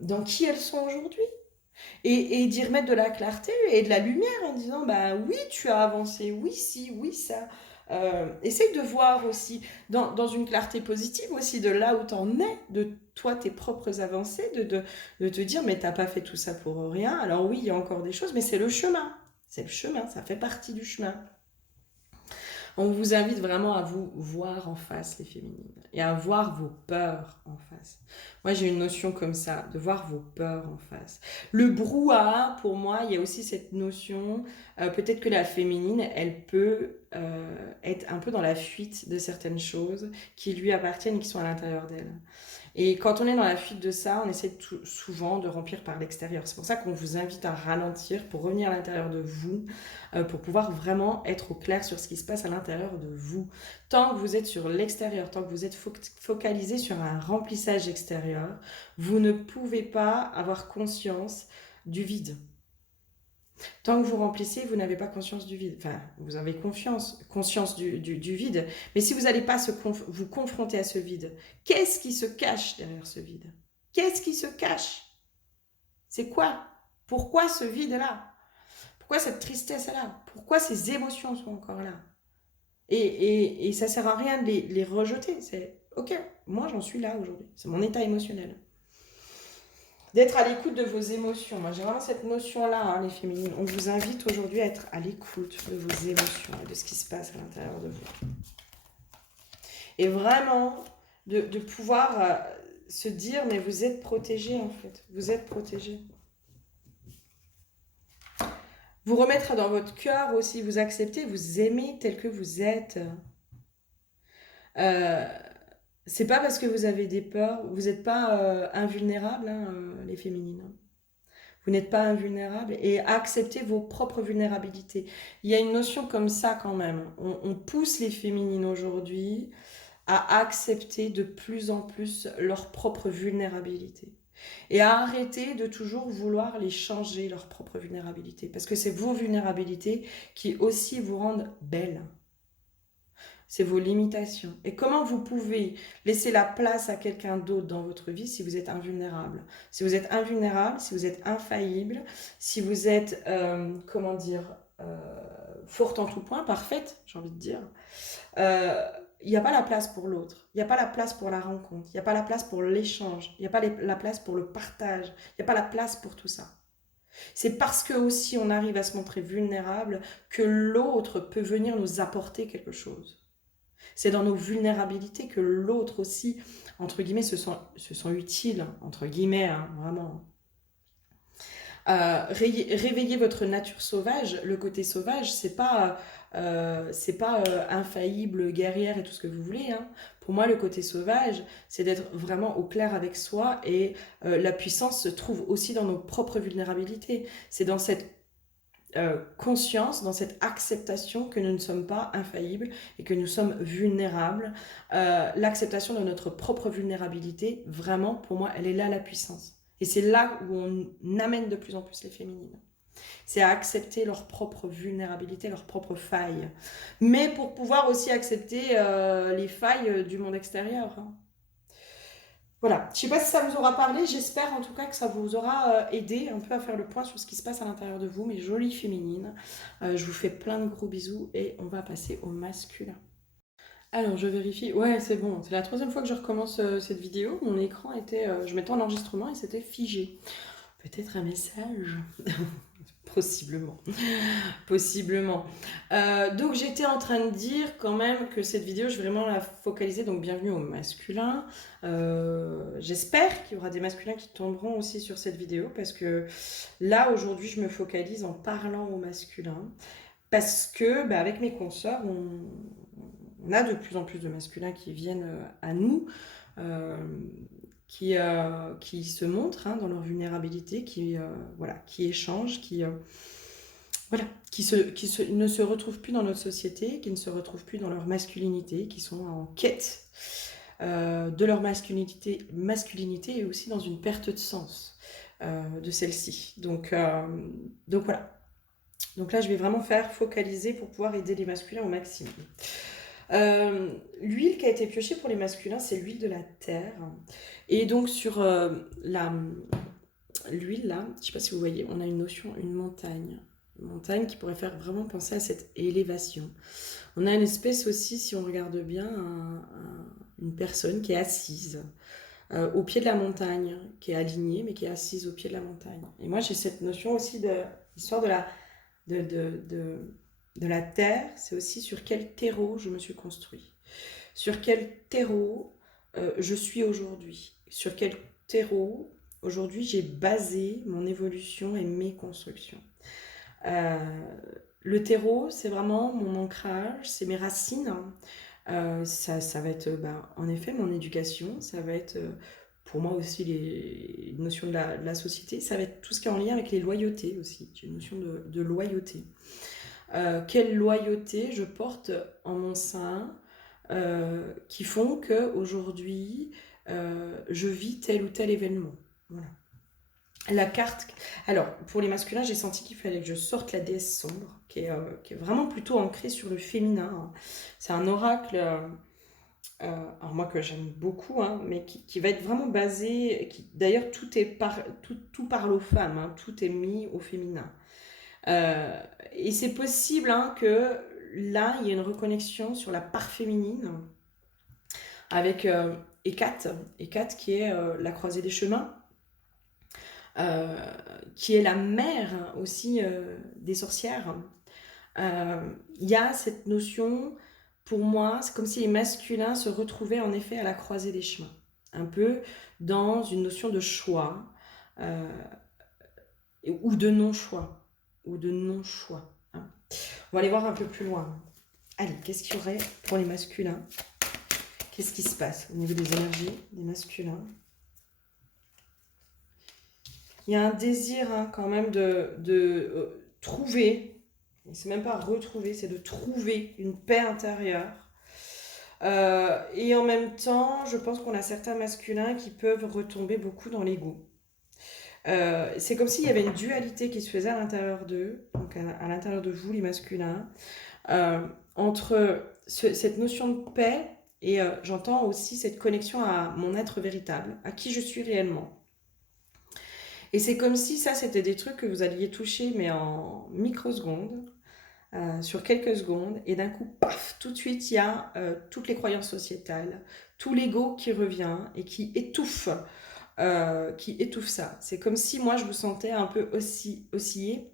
dans qui elles sont aujourd'hui et d'y remettre de la clarté et de la lumière en disant bah oui tu as avancé, oui si, oui ça. Essaye de voir aussi dans une clarté positive aussi de là où t'en es, de toi tes propres avancées, de te dire mais t'as pas fait tout ça pour rien. Alors oui il y a encore des choses mais c'est le chemin, ça fait partie du chemin. On vous invite vraiment à vous voir en face, les féminines, et à voir vos peurs en face. Moi, j'ai une notion comme ça, de voir vos peurs en face. Le brouhaha, pour moi, il y a aussi cette notion, peut-être que la féminine, elle peut être un peu dans la fuite de certaines choses qui lui appartiennent et qui sont à l'intérieur d'elle. Et quand on est dans la fuite de ça, on essaie souvent de remplir par l'extérieur. C'est pour ça qu'on vous invite à ralentir pour revenir à l'intérieur de vous, pour pouvoir vraiment être au clair sur ce qui se passe à l'intérieur de vous. Tant que vous êtes sur l'extérieur, tant que vous êtes focalisé sur un remplissage extérieur, vous ne pouvez pas avoir conscience du vide. Tant que vous remplissez, vous n'avez pas conscience du vide. Enfin, vous avez conscience du vide. Mais si vous n'allez pas vous confronter à ce vide, qu'est-ce qui se cache derrière ce vide? Qu'est-ce qui se cache? C'est quoi? Pourquoi ce vide-là? Pourquoi cette tristesse-là? Pourquoi ces émotions sont encore là? Et ça ne sert à rien de les rejeter. C'est ok, moi j'en suis là aujourd'hui. C'est mon état émotionnel. D'être à l'écoute de vos émotions. Moi, j'ai vraiment cette notion-là, hein, les féminines. On vous invite aujourd'hui à être à l'écoute de vos émotions et de ce qui se passe à l'intérieur de vous. Et vraiment, de pouvoir se dire, mais vous êtes protégés, en fait. Vous êtes protégés. Vous remettre dans votre cœur aussi, vous accepter, vous aimer tel que vous êtes. C'est pas parce que vous avez des peurs, vous n'êtes pas invulnérables, hein, les féminines. Vous n'êtes pas invulnérable et acceptez vos propres vulnérabilités. Il y a une notion comme ça quand même. On pousse les féminines aujourd'hui à accepter de plus en plus leur propre vulnérabilité. Et à arrêter de toujours vouloir les changer, leur propre vulnérabilité. Parce que c'est vos vulnérabilités qui aussi vous rendent belles. C'est vos limitations. Et comment vous pouvez laisser la place à quelqu'un d'autre dans votre vie si vous êtes invulnérable? Si vous êtes invulnérable, si vous êtes infaillible, si vous êtes, forte en tout point, parfaite, j'ai envie de dire, il n'y a pas la place pour l'autre. Il n'y a pas la place pour la rencontre. Il n'y a pas la place pour l'échange. Il n'y a pas la place pour le partage. Il n'y a pas la place pour tout ça. C'est parce que aussi on arrive à se montrer vulnérable que l'autre peut venir nous apporter quelque chose. C'est dans nos vulnérabilités que l'autre aussi, entre guillemets, se sent utile, entre guillemets, hein, vraiment. Réveiller votre nature sauvage. Le côté sauvage, c'est pas infaillible, guerrière et tout ce que vous voulez, hein. Pour moi, le côté sauvage, c'est d'être vraiment au clair avec soi et la puissance se trouve aussi dans nos propres vulnérabilités. C'est dans cette conscience, dans cette acceptation que nous ne sommes pas infaillibles et que nous sommes vulnérables. L'acceptation de notre propre vulnérabilité, vraiment, pour moi, elle est là la puissance. Et c'est là où on amène de plus en plus les féminines. C'est à accepter leur propre vulnérabilité, leurs propres failles. Mais pour pouvoir aussi accepter les failles du monde extérieur. Hein. Voilà, je ne sais pas si ça vous aura parlé, j'espère en tout cas que ça vous aura aidé un peu à faire le point sur ce qui se passe à l'intérieur de vous, mes jolies féminines. Je vous fais plein de gros bisous et on va passer au masculin. Alors je vérifie, ouais c'est bon, c'est la troisième fois que je recommence cette vidéo, mon écran était, je mettais en enregistrement et c'était figé. Peut-être un message. Possiblement. Possiblement. Donc j'étais en train de dire quand même que cette vidéo, je vais vraiment la focaliser, donc bienvenue au masculin. J'espère qu'il y aura des masculins qui tomberont aussi sur cette vidéo, parce que là, aujourd'hui, je me focalise en parlant au masculin, parce que avec mes consoeurs, on a de plus en plus de masculins qui viennent à nous, qui se montrent dans leur vulnérabilité, qui échangent, qui ne se retrouvent plus dans notre société, qui ne se retrouvent plus dans leur masculinité, qui sont en quête de leur masculinité et aussi dans une perte de sens de celle-ci. Donc voilà. Donc là, je vais vraiment focaliser pour pouvoir aider les masculins au maximum. L'huile qui a été piochée pour les masculins, c'est l'huile de la terre. Et donc sur l'huile là, je ne sais pas si vous voyez, on a une notion, une montagne qui pourrait faire vraiment penser à cette élévation. On a une espèce aussi, si on regarde bien, une personne qui est assise au pied de la montagne, qui est alignée, mais qui est assise au pied de la montagne. Et moi, j'ai cette notion aussi de l'histoire de la terre, c'est aussi sur quel terreau je me suis construit. Sur quel terreau je suis aujourd'hui. Sur quel terreau, aujourd'hui, j'ai basé mon évolution et mes constructions. Le terreau, c'est vraiment mon ancrage, c'est mes racines. Ça va être, en effet, mon éducation. Ça va être, pour moi aussi, les notions de la société. Ça va être tout ce qui est en lien avec les loyautés aussi. J'ai une notion de loyauté. Quelle loyauté je porte en mon sein qui font qu'aujourd'hui, je vis tel ou tel événement. Voilà. La carte... Alors, pour les masculins, j'ai senti qu'il fallait que je sorte la déesse sombre, qui est vraiment plutôt ancrée sur le féminin. Hein. C'est un oracle, alors moi que j'aime beaucoup, mais qui va être vraiment basé... D'ailleurs, tout parle aux femmes, hein, tout est mis au féminin. Et c'est possible que là, il y ait une reconnexion sur la part féminine avec Hécate qui est la croisée des chemins, qui est la mère aussi des sorcières. Il y a cette notion, pour moi, c'est comme si les masculins se retrouvaient en effet à la croisée des chemins, un peu dans une notion de choix ou de non-choix. Ou de non-choix. Hein. On va aller voir un peu plus loin. Allez, qu'est-ce qu'il y aurait pour les masculins? Qu'est-ce qui se passe au niveau des énergies des masculins? Il y a un désir quand même de trouver, et c'est même pas retrouver, c'est de trouver une paix intérieure. Et en même temps, je pense qu'on a certains masculins qui peuvent retomber beaucoup dans l'ego. C'est comme s'il y avait une dualité qui se faisait à l'intérieur d'eux, donc à l'intérieur de vous, les masculins, entre cette notion de paix et j'entends aussi cette connexion à mon être véritable, à qui je suis réellement. Et c'est comme si ça, c'était des trucs que vous alliez toucher, mais en microsecondes, sur quelques secondes, et d'un coup, paf, tout de suite, il y a toutes les croyances sociétales, tout l'ego qui revient et qui étouffe ça. C'est comme si moi je vous sentais un peu osciller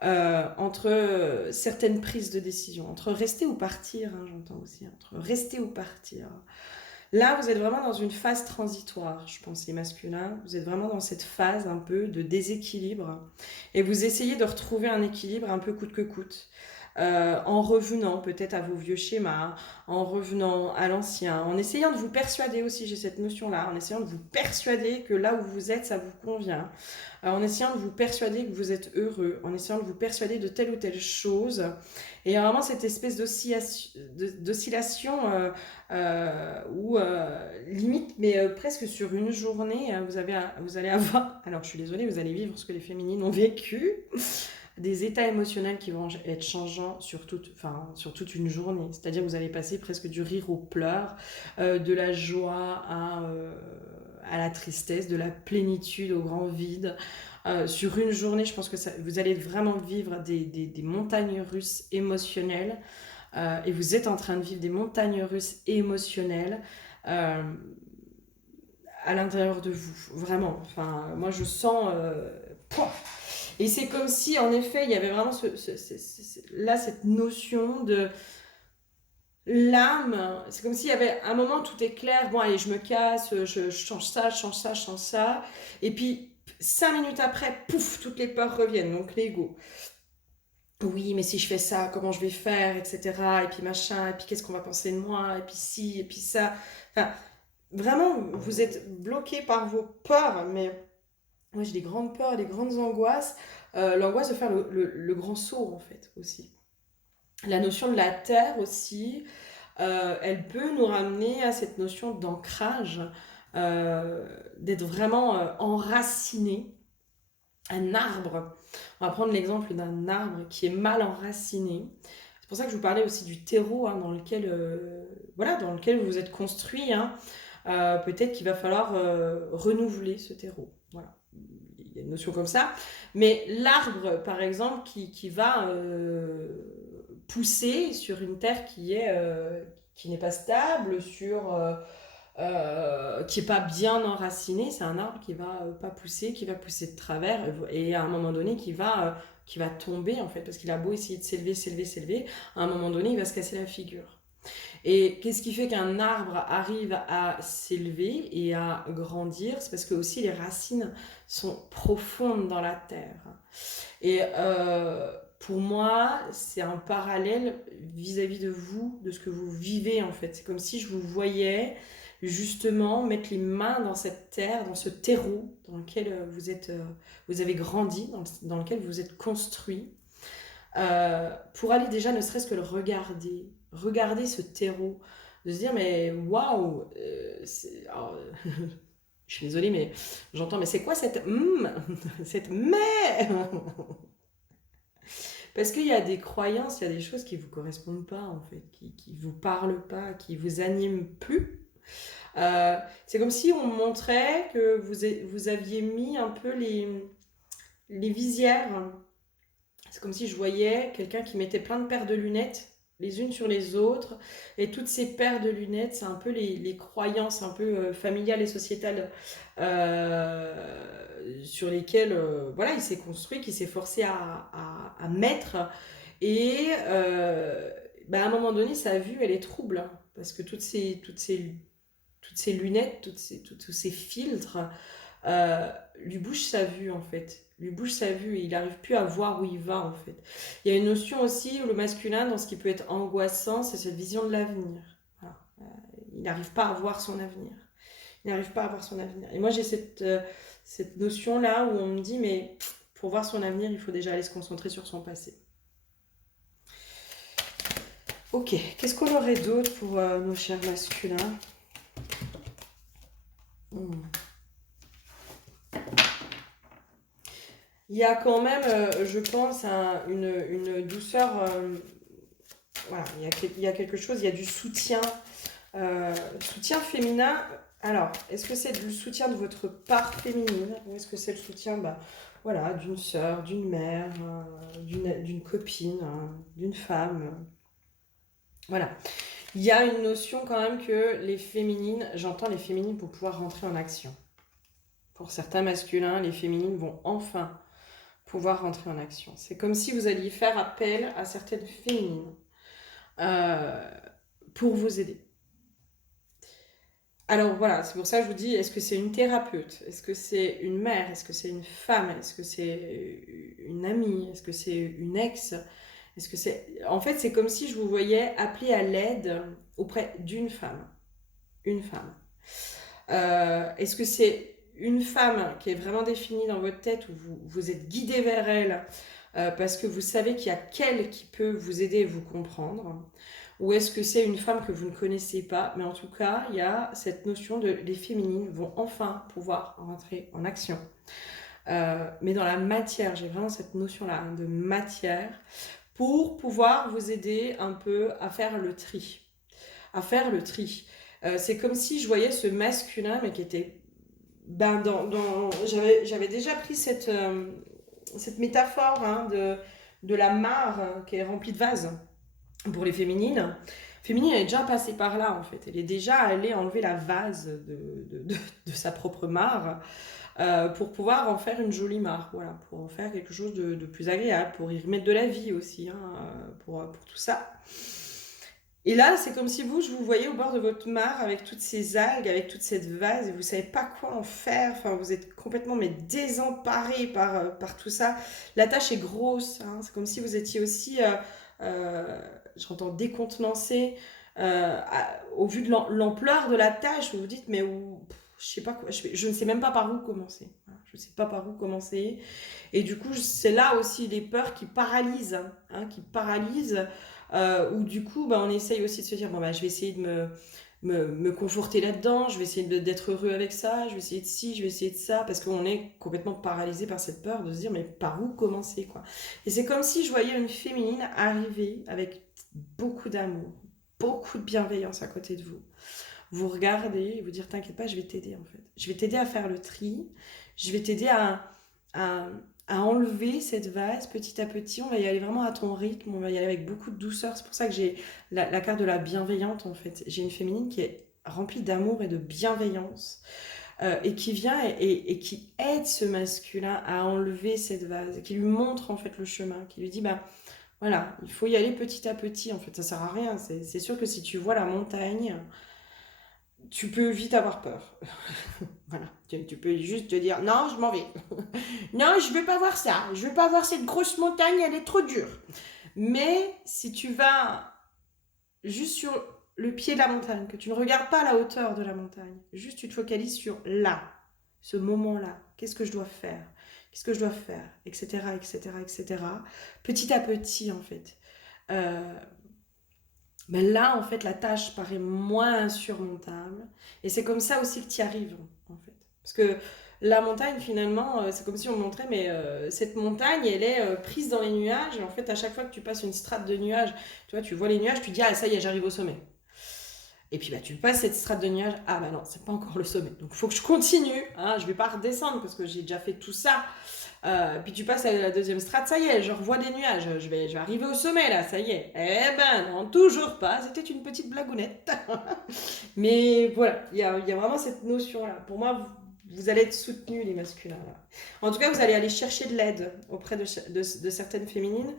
entre certaines prises de décision, entre rester ou partir, j'entends aussi, entre rester ou partir. Là, vous êtes vraiment dans une phase transitoire, je pense, les masculins. Vous êtes vraiment dans cette phase un peu de déséquilibre et vous essayez de retrouver un équilibre un peu coûte que coûte. en revenant peut-être à vos vieux schémas, en revenant à l'ancien, en essayant de vous persuader aussi, j'ai cette notion-là, en essayant de vous persuader que là où vous êtes, ça vous convient, en essayant de vous persuader que vous êtes heureux, en essayant de vous persuader de telle ou telle chose. Et il y a vraiment cette espèce d'oscillation où, limite, mais presque sur une journée, vous allez avoir, alors je suis désolée, vous allez vivre ce que les féminines ont vécu, des états émotionnels qui vont être changeants sur toute une journée. C'est-à-dire que vous allez passer presque du rire aux pleurs, de la joie à la tristesse, de la plénitude au grand vide. Sur une journée, je pense que vous allez vraiment vivre des montagnes russes émotionnelles. Et vous êtes en train de vivre des montagnes russes émotionnelles à l'intérieur de vous. Vraiment. Enfin, moi, je sens... Et c'est comme si, en effet, il y avait vraiment là cette notion de l'âme. C'est comme s'il y avait un moment, tout est clair. Bon, allez, je me casse, je change ça, je change ça, je change ça. Et puis, 5 minutes après, pouf, toutes les peurs reviennent. Donc, l'ego. Oui, mais si je fais ça, comment je vais faire, etc. Et puis machin, et puis qu'est-ce qu'on va penser de moi, et puis ci, et puis ça. Enfin, vraiment, vous êtes bloqué par vos peurs, mais moi j'ai des grandes peurs, des grandes angoisses. L'angoisse de faire le grand saut, en fait, aussi. La notion de la terre aussi, elle peut nous ramener à cette notion d'ancrage, d'être vraiment enraciné. Un arbre, on va prendre l'exemple d'un arbre qui est mal enraciné. C'est pour ça que je vous parlais aussi du terreau dans lequel vous êtes construit. Hein. Peut-être qu'il va falloir renouveler ce terreau. Voilà. Il y a une notion comme ça. Mais l'arbre, par exemple, qui va pousser sur une terre qui n'est pas stable, qui n'est pas bien enraciné, c'est un arbre qui va pas pousser, qui va pousser de travers, et à un moment donné qui va tomber en fait, parce qu'il a beau essayer de s'élever, à un moment donné il va se casser la figure. Et qu'est-ce qui fait qu'un arbre arrive à s'élever et à grandir? C'est parce que aussi les racines sont profondes dans la terre. Et pour moi, c'est un parallèle vis-à-vis de vous, de ce que vous vivez en fait. C'est comme si je vous voyais justement mettre les mains dans cette terre, dans ce terreau dans lequel vous avez grandi, dans lequel vous êtes construit, pour aller déjà ne serait-ce que le regarder ce terreau, de se dire mais waouh, je suis désolée mais j'entends mais c'est quoi cette mais parce qu'il y a des croyances, il y a des choses qui vous correspondent pas en fait, qui vous parlent pas, qui vous animent plus. C'est comme si on montrait que vous aviez mis un peu les visières. C'est comme si je voyais quelqu'un qui mettait plein de paires de lunettes les unes sur les autres, et toutes ces paires de lunettes, c'est un peu les croyances un peu familiales et sociétales sur lesquelles voilà, il s'est construit, qu'il s'est forcé à mettre, et à un moment donné, sa vue, elle est trouble, hein, parce que toutes ces lunettes, tous ces filtres lui bouge sa vue en fait. Lui bouge sa vue et il n'arrive plus à voir où il va en fait. Il y a une notion aussi où le masculin, dans ce qui peut être angoissant, c'est cette vision de l'avenir. Voilà. Il n'arrive pas à voir son avenir. Il n'arrive pas à voir son avenir. Et moi j'ai cette notion-là où on me dit, mais pour voir son avenir, il faut déjà aller se concentrer sur son passé. Ok, qu'est-ce qu'on aurait d'autre pour nos chers masculins? Il y a quand même, je pense, une douceur. Voilà, il y a quelque chose, il y a du soutien. Soutien féminin. Alors, est-ce que c'est le soutien de votre part féminine ou est-ce que c'est le soutien voilà, d'une sœur, d'une mère, d'une copine, d'une femme? Voilà. Il y a une notion quand même que les féminines, j'entends les féminines pour pouvoir rentrer en action. Pour certains masculins, les féminines vont enfin pouvoir rentrer en action. C'est comme si vous alliez faire appel à certaines féminines pour vous aider. Alors voilà, c'est pour ça que je vous dis, est-ce que c'est une thérapeute? Est-ce que c'est une mère? Est-ce que c'est une femme? Est-ce que c'est une amie? Est-ce que c'est une ex? Est-ce que c'est... En fait, c'est comme si je vous voyais appeler à l'aide auprès d'une femme. Une femme. Est-ce que c'est une femme qui est vraiment définie dans votre tête où vous êtes guidé vers elle parce que vous savez qu'il y a qu'elle qui peut vous aider et vous comprendre? Ou est-ce que c'est une femme que vous ne connaissez pas? Mais en tout cas, il y a cette notion de les féminines vont enfin pouvoir rentrer en action. Mais dans la matière, j'ai vraiment cette notion-là hein, de matière pour pouvoir vous aider un peu à faire le tri. À faire le tri. C'est comme si je voyais ce masculin, mais qui était... j'avais déjà pris cette métaphore hein, de la mare qui est remplie de vases pour les féminines. Féminine, elle est déjà passée par là, en fait. Elle est déjà allée enlever la vase de sa propre mare pour pouvoir en faire une jolie mare, voilà, pour en faire quelque chose de plus agréable, pour y remettre de la vie aussi, hein, pour tout ça. Et là, c'est comme si je vous voyez au bord de votre mare avec toutes ces algues, avec toute cette vase, et vous savez pas quoi en faire. Enfin, vous êtes complètement mais désemparé par tout ça. La tâche est grosse. Hein. C'est comme si vous étiez aussi, j'entends décontenancé, au vu de l'ampleur de la tâche. Vous vous dites, mais je sais pas quoi, je ne sais même pas par où commencer. Voilà, je ne sais pas par où commencer. Et du coup, c'est là aussi les peurs qui paralysent, hein, qui paralysent. Où du coup, on essaye aussi de se dire, bon, je vais essayer de me conforter là-dedans, je vais essayer d'être heureux avec ça, je vais essayer de ci, je vais essayer de ça, parce qu'on est complètement paralysé par cette peur de se dire, mais par où commencer, quoi. Et c'est comme si je voyais une féminine arriver avec beaucoup d'amour, beaucoup de bienveillance à côté de vous. Vous regardez et vous dire, t'inquiète pas, je vais t'aider, en fait. Je vais t'aider à faire le tri, je vais t'aider à, à enlever cette vase petit à petit. On va y aller vraiment à ton rythme, on va y aller avec beaucoup de douceur. C'est pour ça que j'ai la carte de la bienveillante en fait. J'ai une féminine qui est remplie d'amour et de bienveillance et qui vient et qui aide ce masculin à enlever cette vase, et qui lui montre en fait le chemin, qui lui dit voilà, il faut y aller petit à petit en fait, ça sert à rien. C'est sûr que si tu vois la montagne, tu peux vite avoir peur. Voilà, tu peux juste te dire non, je m'en vais. Non, je veux pas voir ça. Je veux pas voir cette grosse montagne, elle est trop dure. Mais si tu vas juste sur le pied de la montagne, que tu ne regardes pas la hauteur de la montagne, juste tu te focalises sur là, ce moment-là. Qu'est-ce que je dois faire? Qu'est-ce que je dois faire? Etc., etc., etc. Petit à petit, en fait. Euh, là, en fait, la tâche paraît moins insurmontable. Et c'est comme ça aussi que tu y arrives, en fait. Parce que la montagne, finalement, c'est comme si on montrait, mais cette montagne, elle est prise dans les nuages. Et en fait, à chaque fois que tu passes une strate de nuages, tu vois les nuages, tu dis, ah, ça y est, j'arrive au sommet. Et puis, tu passes cette strate de nuages, ah, non, c'est pas encore le sommet. Donc, il faut que je continue. Hein, je vais pas redescendre parce que j'ai déjà fait tout ça. Puis tu passes à la deuxième strate, ça y est, je revois des nuages, je vais arriver au sommet là, ça y est. Eh ben non, toujours pas, c'était une petite blagounette. Mais voilà, il y a vraiment cette notion-là. Pour moi, vous allez être soutenus, les masculins. Là. En tout cas, vous allez aller chercher de l'aide auprès de certaines féminines.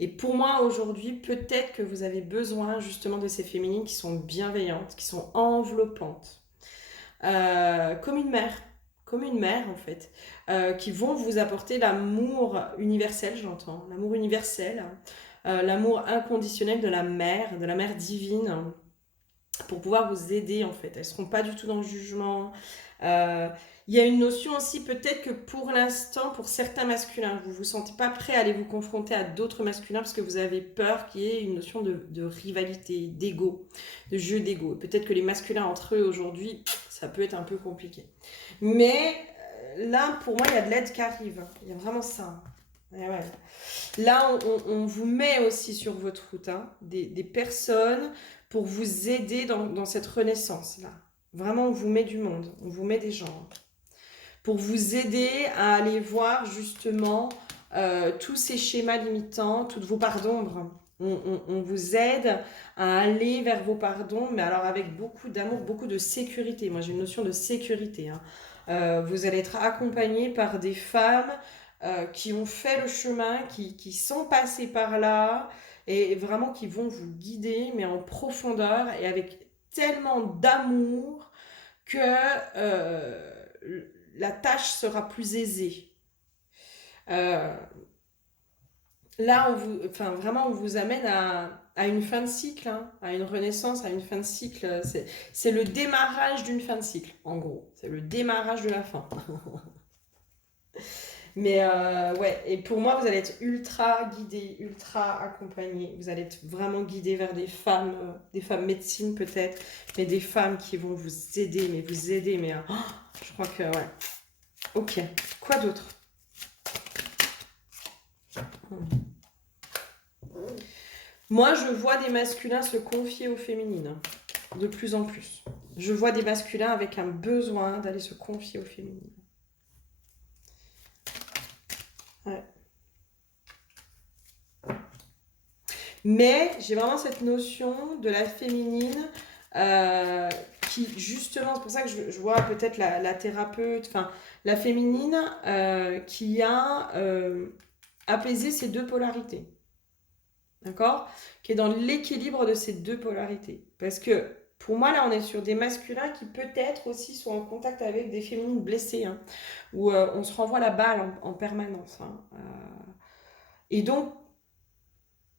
Et pour moi, aujourd'hui, peut-être que vous avez besoin justement de ces féminines qui sont bienveillantes, qui sont enveloppantes. Comme une mère en fait, qui vont vous apporter l'amour universel, j'entends, l'amour universel, l'amour inconditionnel de la mère divine, pour pouvoir vous aider en fait. Elles seront pas du tout dans le jugement. Euh, Il y a une notion aussi peut-être que pour l'instant, pour certains masculins, vous vous sentez pas prêt à aller vous confronter à d'autres masculins parce que vous avez peur qu'il y ait une notion de rivalité, d'ego, de jeu d'ego. Peut-être que les masculins entre eux aujourd'hui, ça peut être un peu compliqué. Mais là, pour moi, il y a de l'aide qui arrive. Il y a vraiment ça. Ouais, ouais. Là, on vous met aussi sur votre route hein, des personnes pour vous aider dans cette renaissance-là. Vraiment, on vous met du monde, on vous met des gens pour vous aider à aller voir justement tous ces schémas limitants, toutes vos parts d'ombre. On vous aide à aller vers vos pardons, mais alors avec beaucoup d'amour, beaucoup de sécurité. Moi, j'ai une notion de sécurité. Hein. Vous allez être accompagné par des femmes qui ont fait le chemin, qui sont passées par là, et vraiment qui vont vous guider, mais en profondeur et avec tellement d'amour que la tâche sera plus aisée. Euh, là, enfin, vraiment, on vous amène à une fin de cycle, hein, à une renaissance, à une fin de cycle. C'est le démarrage d'une fin de cycle, en gros. C'est le démarrage de la fin. Mais ouais, et pour moi, vous allez être ultra guidé, ultra accompagné. Vous allez être vraiment guidé vers des femmes médecine peut-être, mais des femmes qui vont vous aider, mais je crois que ouais. Ok, quoi d'autre? Moi, je vois des masculins se confier aux féminines, de plus en plus. Je vois des masculins avec un besoin d'aller se confier aux féminines. Ouais. Mais j'ai vraiment cette notion de la féminine euh, qui, justement, c'est pour ça que je vois peut-être la thérapeute, enfin, la féminine qui a apaisé ces deux polarités. D'accord? Qui est dans l'équilibre de ces deux polarités. Parce que pour moi, là, on est sur des masculins qui peut-être aussi sont en contact avec des féminines blessées, hein, où on se renvoie la balle en permanence. Hein. Et donc,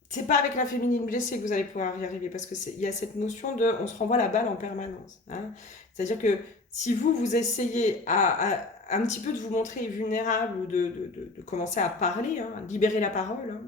c'est pas avec la féminine blessée que vous allez pouvoir y arriver, parce qu'il y a cette notion de on se renvoie la balle en permanence. Hein. C'est-à-dire que si vous essayez un petit peu de vous montrer vulnérable ou de commencer à parler, hein, libérer la parole, hein,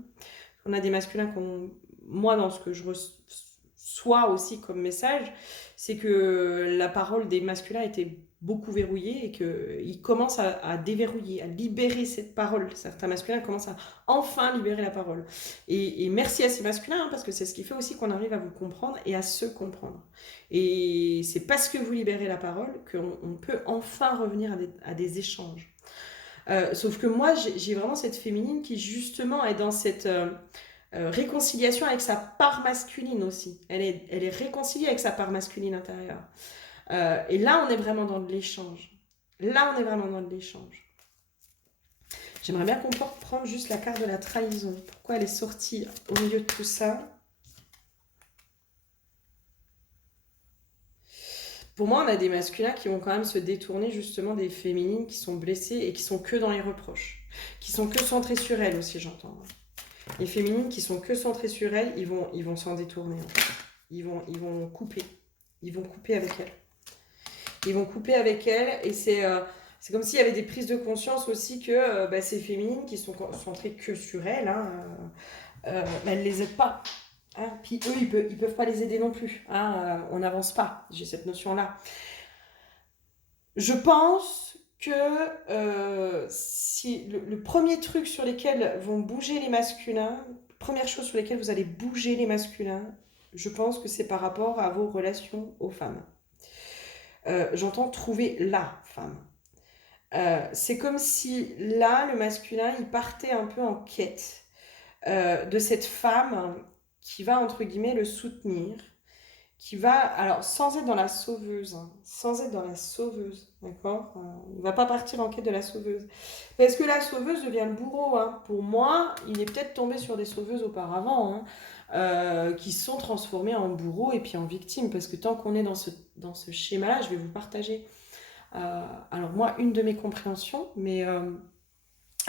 on a des masculins qu'on. Moi, dans ce que je reçois aussi comme message, c'est que la parole des masculins était beaucoup verrouillée et qu'ils commencent à déverrouiller, à libérer cette parole. Certains masculins commencent à enfin libérer la parole. Et merci à ces masculins, hein, parce que c'est ce qui fait aussi qu'on arrive à vous comprendre et à se comprendre. Et c'est parce que vous libérez la parole qu'on peut enfin revenir à des échanges. Sauf que moi, j'ai vraiment cette féminine qui justement est dans cette réconciliation avec sa part masculine aussi. Elle est réconciliée avec sa part masculine intérieure. Et là, on est vraiment dans de l'échange. Là, on est vraiment dans de l'échange. J'aimerais bien qu'on puisse prendre juste la carte de la trahison. Pourquoi elle est sortie au milieu de tout ça? Pour moi, on a des masculins qui vont quand même se détourner justement des féminines qui sont blessées et qui sont que dans les reproches. Qui sont que centrées sur elles aussi, j'entends. Les féminines qui sont que centrées sur elles, ils vont s'en détourner. En fait. Ils vont couper. Ils vont couper avec elles. Ils vont couper avec elles et c'est comme s'il y avait des prises de conscience aussi que ces féminines qui sont centrées que sur elles, hein, elles ne les aident pas. Hein. Puis eux, ils peuvent pas les aider non plus. Hein. On n'avance pas. J'ai cette notion-là. Je pense que si le premier truc sur lesquels vont bouger les masculins, première chose sur lesquelles vous allez bouger les masculins, je pense que c'est par rapport à vos relations aux femmes. J'entends trouver la femme. C'est comme si là, le masculin, il partait un peu en quête de cette femme qui va, entre guillemets, le soutenir, qui va, alors sans être dans la sauveuse, hein, sans être dans la sauveuse, d'accord, il va pas partir en quête de la sauveuse. Parce que la sauveuse devient le bourreau. Hein. Pour moi, il est peut-être tombé sur des sauveuses auparavant, hein, qui se sont transformées en bourreaux et puis en victimes. Parce que tant qu'on est dans ce schéma-là, je vais vous partager. Alors moi, une de mes compréhensions, mais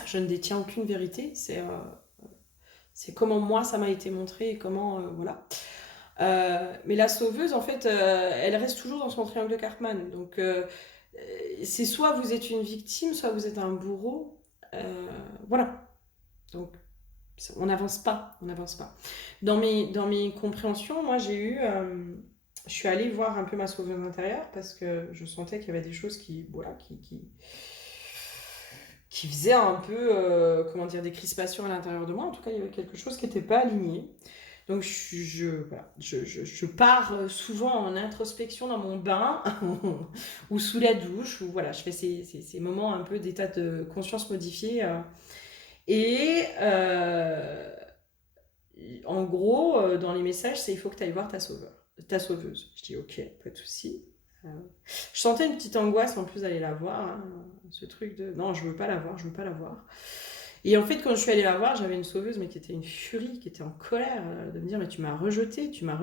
je ne détiens aucune vérité, c'est comment moi ça m'a été montré et comment, voilà. Mais la sauveuse, en fait, elle reste toujours dans son triangle de Cartman. Donc, c'est soit vous êtes une victime, soit vous êtes un bourreau. Voilà. Donc, on n'avance pas. On n'avance pas. Dans mes compréhensions, moi, je suis allée voir un peu ma sauveuse intérieure parce que je sentais qu'il y avait des choses qui, voilà, qui faisaient un peu, comment dire, des crispations à l'intérieur de moi. En tout cas, il y avait quelque chose qui n'était pas aligné. Donc voilà, je pars souvent en introspection dans mon bain ou sous la douche, ou voilà, je fais ces moments un peu d'état de conscience modifié. Et en gros, dans les messages, c'est il faut que tu ailles voir ta sauveuse. Je dis ok, pas de souci. Je sentais une petite angoisse en plus d'aller la voir, hein, ce truc de non, je veux pas la voir, je veux pas la voir. Et en fait, quand je suis allée la voir, j'avais une sauveuse, mais qui était une furie, qui était en colère, de me dire, mais tu m'as rejeté, tu m'as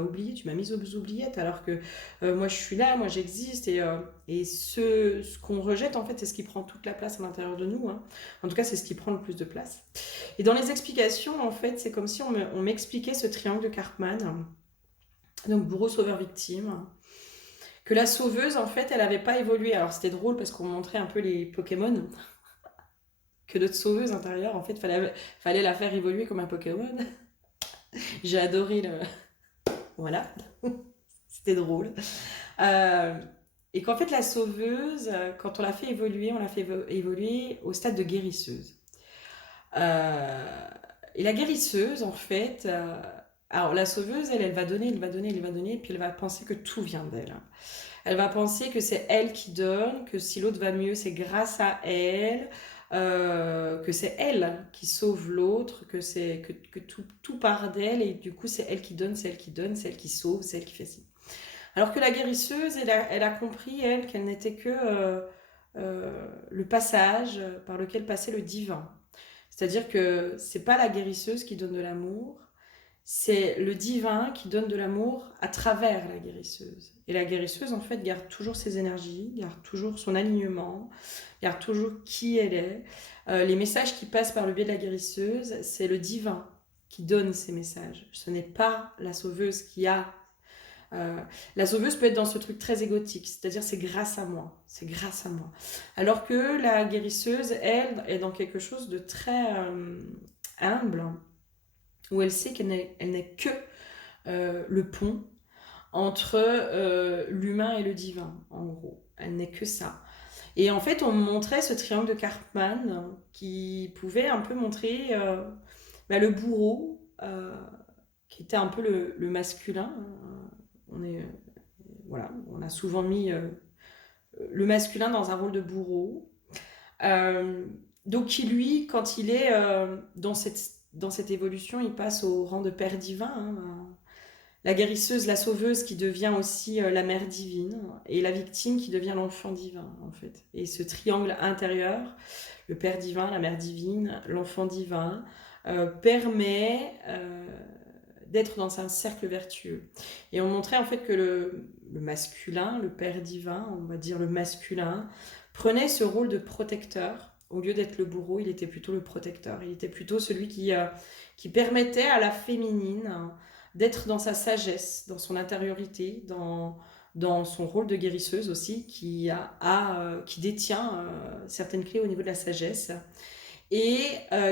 oublié, tu m'as mise aux oubliettes, alors que moi je suis là, moi j'existe, et ce qu'on rejette, en fait, c'est ce qui prend toute la place à l'intérieur de nous, hein. En tout cas, c'est ce qui prend le plus de place. Et dans les explications, en fait, c'est comme si on m'expliquait ce triangle de Karpman, donc bourreau, sauveur, victime, que la sauveuse, en fait, elle n'avait pas évolué. Alors c'était drôle parce qu'on montrait un peu les Pokémon, que notre sauveuse intérieure, en fait, fallait la faire évoluer comme un Pokémon. J'ai adoré le... Voilà, c'était drôle. Euh, et qu'en fait, la sauveuse, quand on l'a fait évoluer, on l'a fait évoluer au stade de guérisseuse. Euh, et la guérisseuse, en fait, alors la sauveuse, elle va donner, elle va donner, elle va donner, et puis elle va penser que tout vient d'elle. Elle va penser que c'est elle qui donne, que si l'autre va mieux, c'est grâce à elle, que c'est elle qui sauve l'autre, que tout part d'elle, et du coup c'est elle qui donne, c'est elle qui donne, c'est elle qui sauve, c'est elle qui fait ci. Alors que la guérisseuse, elle a compris, elle, qu'elle n'était que le passage par lequel passait le divin. C'est-à-dire que c'est pas la guérisseuse qui donne de l'amour, c'est le divin qui donne de l'amour à travers la guérisseuse. Et la guérisseuse, en fait, garde toujours ses énergies, garde toujours son alignement, garde toujours qui elle est. Les messages qui passent par le biais de la guérisseuse, c'est le divin qui donne ces messages. Ce n'est pas la sauveuse qui a... la sauveuse peut être dans ce truc très égotique, c'est-à-dire c'est grâce à moi, c'est grâce à moi. Alors que la guérisseuse, elle, est dans quelque chose de très humble, où elle sait qu'elle n'est que le pont entre l'humain et le divin, en gros. Elle n'est que ça. Et en fait, on montrait ce triangle de Karpman qui pouvait un peu montrer le bourreau, qui était un peu le masculin. On est, voilà, on a souvent mis le masculin dans un rôle de bourreau. Euh, donc, qui lui, quand il est dans cette évolution, il passe au rang de père divin, hein. La guérisseuse, la sauveuse qui devient aussi la mère divine, et la victime qui devient l'enfant divin, en fait. Et ce triangle intérieur, le père divin, la mère divine, l'enfant divin, permet d'être dans un cercle vertueux. Et on montrait en fait que le masculin, le père divin, on va dire le masculin, prenait ce rôle de protecteur. Au lieu d'être le bourreau, il était plutôt le protecteur. Il était plutôt celui qui permettait à la féminine d'être dans sa sagesse, dans son intériorité, dans son rôle de guérisseuse aussi, qui détient certaines clés au niveau de la sagesse, et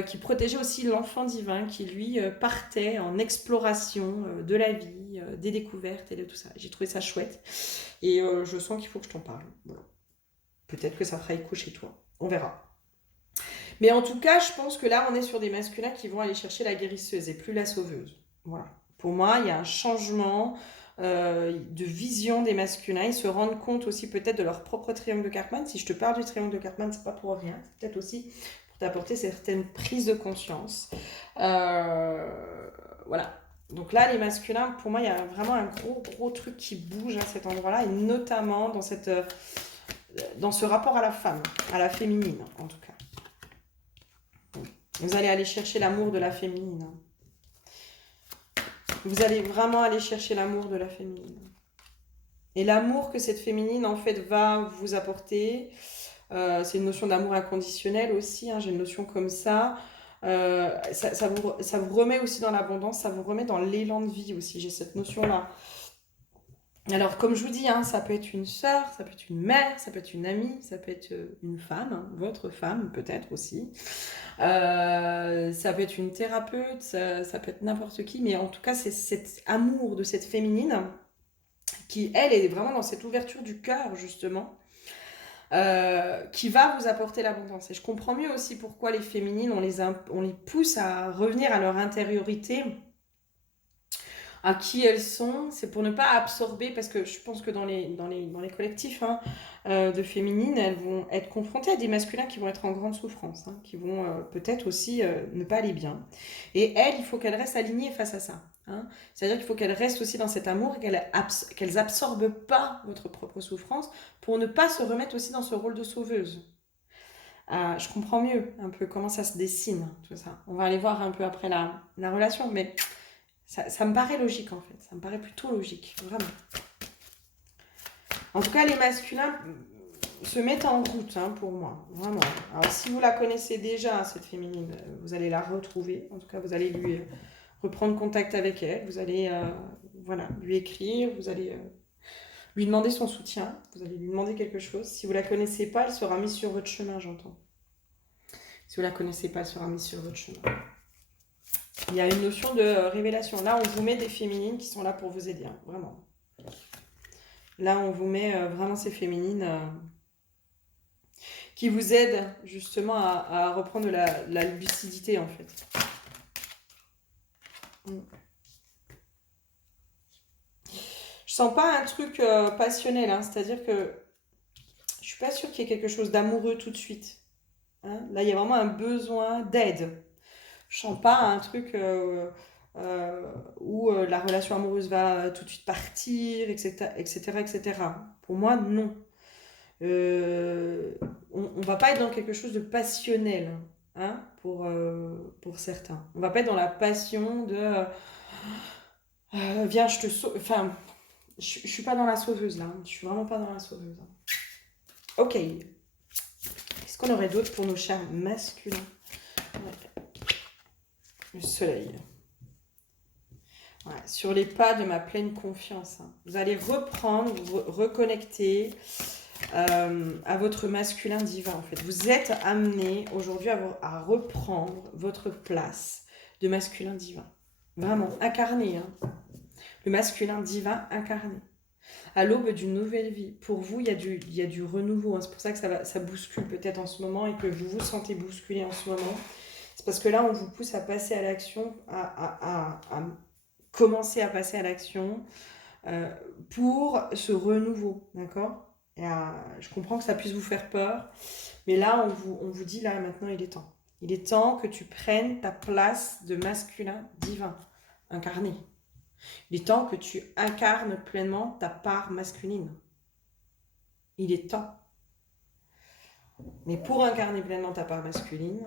qui protégeait aussi l'enfant divin qui, lui, partait en exploration de la vie, des découvertes et de tout ça. J'ai trouvé ça chouette, et je sens qu'il faut que je t'en parle. Voilà. Peut-être que ça fera écho chez toi. On verra. Mais en tout cas, je pense que là, on est sur des masculins qui vont aller chercher la guérisseuse et plus la sauveuse. Voilà. Pour moi, il y a un changement de vision des masculins. Ils se rendent compte aussi peut-être de leur propre triangle de Karpman. Si je te parle du triangle de Karpman, c'est pas pour rien. C'est peut-être aussi pour t'apporter certaines prises de conscience. Voilà. Donc là, les masculins, pour moi, il y a vraiment un gros truc qui bouge à cet endroit-là, et notamment dans ce rapport à la femme, à la féminine, en tout cas. Vous allez aller chercher l'amour de la féminine. Vous allez vraiment aller chercher l'amour de la féminine. Et l'amour que cette féminine, en fait, va vous apporter, c'est une notion d'amour inconditionnel aussi, hein, j'ai une notion comme ça. Ça vous remet aussi dans l'abondance, ça vous remet dans l'élan de vie aussi, j'ai cette notion-là. Alors, comme je vous dis, hein, ça peut être une sœur, ça peut être une mère, ça peut être une amie, ça peut être une femme, hein, votre femme peut-être aussi. Ça peut être une thérapeute, ça peut être n'importe qui, mais en tout cas, c'est cet amour de cette féminine qui, elle, est vraiment dans cette ouverture du cœur, justement, qui va vous apporter l'abondance. Et je comprends mieux aussi pourquoi les féminines, on les pousse à revenir à leur intériorité, à qui elles sont, c'est pour ne pas absorber, parce que je pense que dans les collectifs, hein, de féminines, elles vont être confrontées à des masculins qui vont être en grande souffrance, hein, qui vont peut-être aussi ne pas aller bien. Et elles, il faut qu'elles restent alignées face à ça, hein. C'est-à-dire qu'il faut qu'elles restent aussi dans cet amour, et qu'elles absorbent pas votre propre souffrance pour ne pas se remettre aussi dans ce rôle de sauveuse. Je comprends mieux un peu comment ça se dessine, tout ça. On va aller voir un peu après la relation, mais ça me paraît logique en fait. Ça me paraît plutôt logique, vraiment. En tout cas, les masculins se mettent en route pour moi, vraiment. Alors, si vous la connaissez déjà, cette féminine, vous allez la retrouver. En tout cas, vous allez lui reprendre contact avec elle. Vous allez voilà, lui écrire, vous allez lui demander son soutien, vous allez lui demander quelque chose. Si vous la connaissez pas, elle sera mise sur votre chemin, j'entends. Si vous la connaissez pas, elle sera mise sur votre chemin. Il y a une notion de révélation. Là, on vous met des féminines qui sont là pour vous aider, vraiment. Là, on vous met vraiment ces féminines qui vous aident justement à reprendre la lucidité, en fait. Je sens pas un truc passionnel, c'est-à-dire que je suis pas sûre qu'il y ait quelque chose d'amoureux tout de suite. Là, il y a vraiment un besoin d'aide. Je sens pas un truc où la relation amoureuse va tout de suite partir, etc., etc., etc. Pour moi, non. On va pas être dans quelque chose de passionnel, pour certains. On va pas être dans la passion de viens, je te sauve. Enfin, je suis pas dans la sauveuse là. Je suis vraiment pas dans la sauveuse. Ok. Qu'est-ce qu'on aurait d'autre pour nos chers masculins? Le soleil. Ouais, sur les pas de ma pleine confiance. Vous allez reprendre, reconnecter à votre masculin divin en fait. Vous êtes amené aujourd'hui à reprendre votre place de masculin divin. Vraiment, incarné. Le masculin divin incarné. À l'aube d'une nouvelle vie. Pour vous, il y a du renouveau. C'est pour ça que ça bouscule peut-être en ce moment et que vous vous sentez bousculé en ce moment. C'est parce que là, on vous pousse à passer à l'action, à commencer à passer à l'action pour ce renouveau, d'accord? Je comprends que ça puisse vous faire peur, mais là, on vous dit, là, maintenant, il est temps. Il est temps que tu prennes ta place de masculin divin, incarné. Il est temps que tu incarnes pleinement ta part masculine. Il est temps. Mais pour incarner pleinement ta part masculine,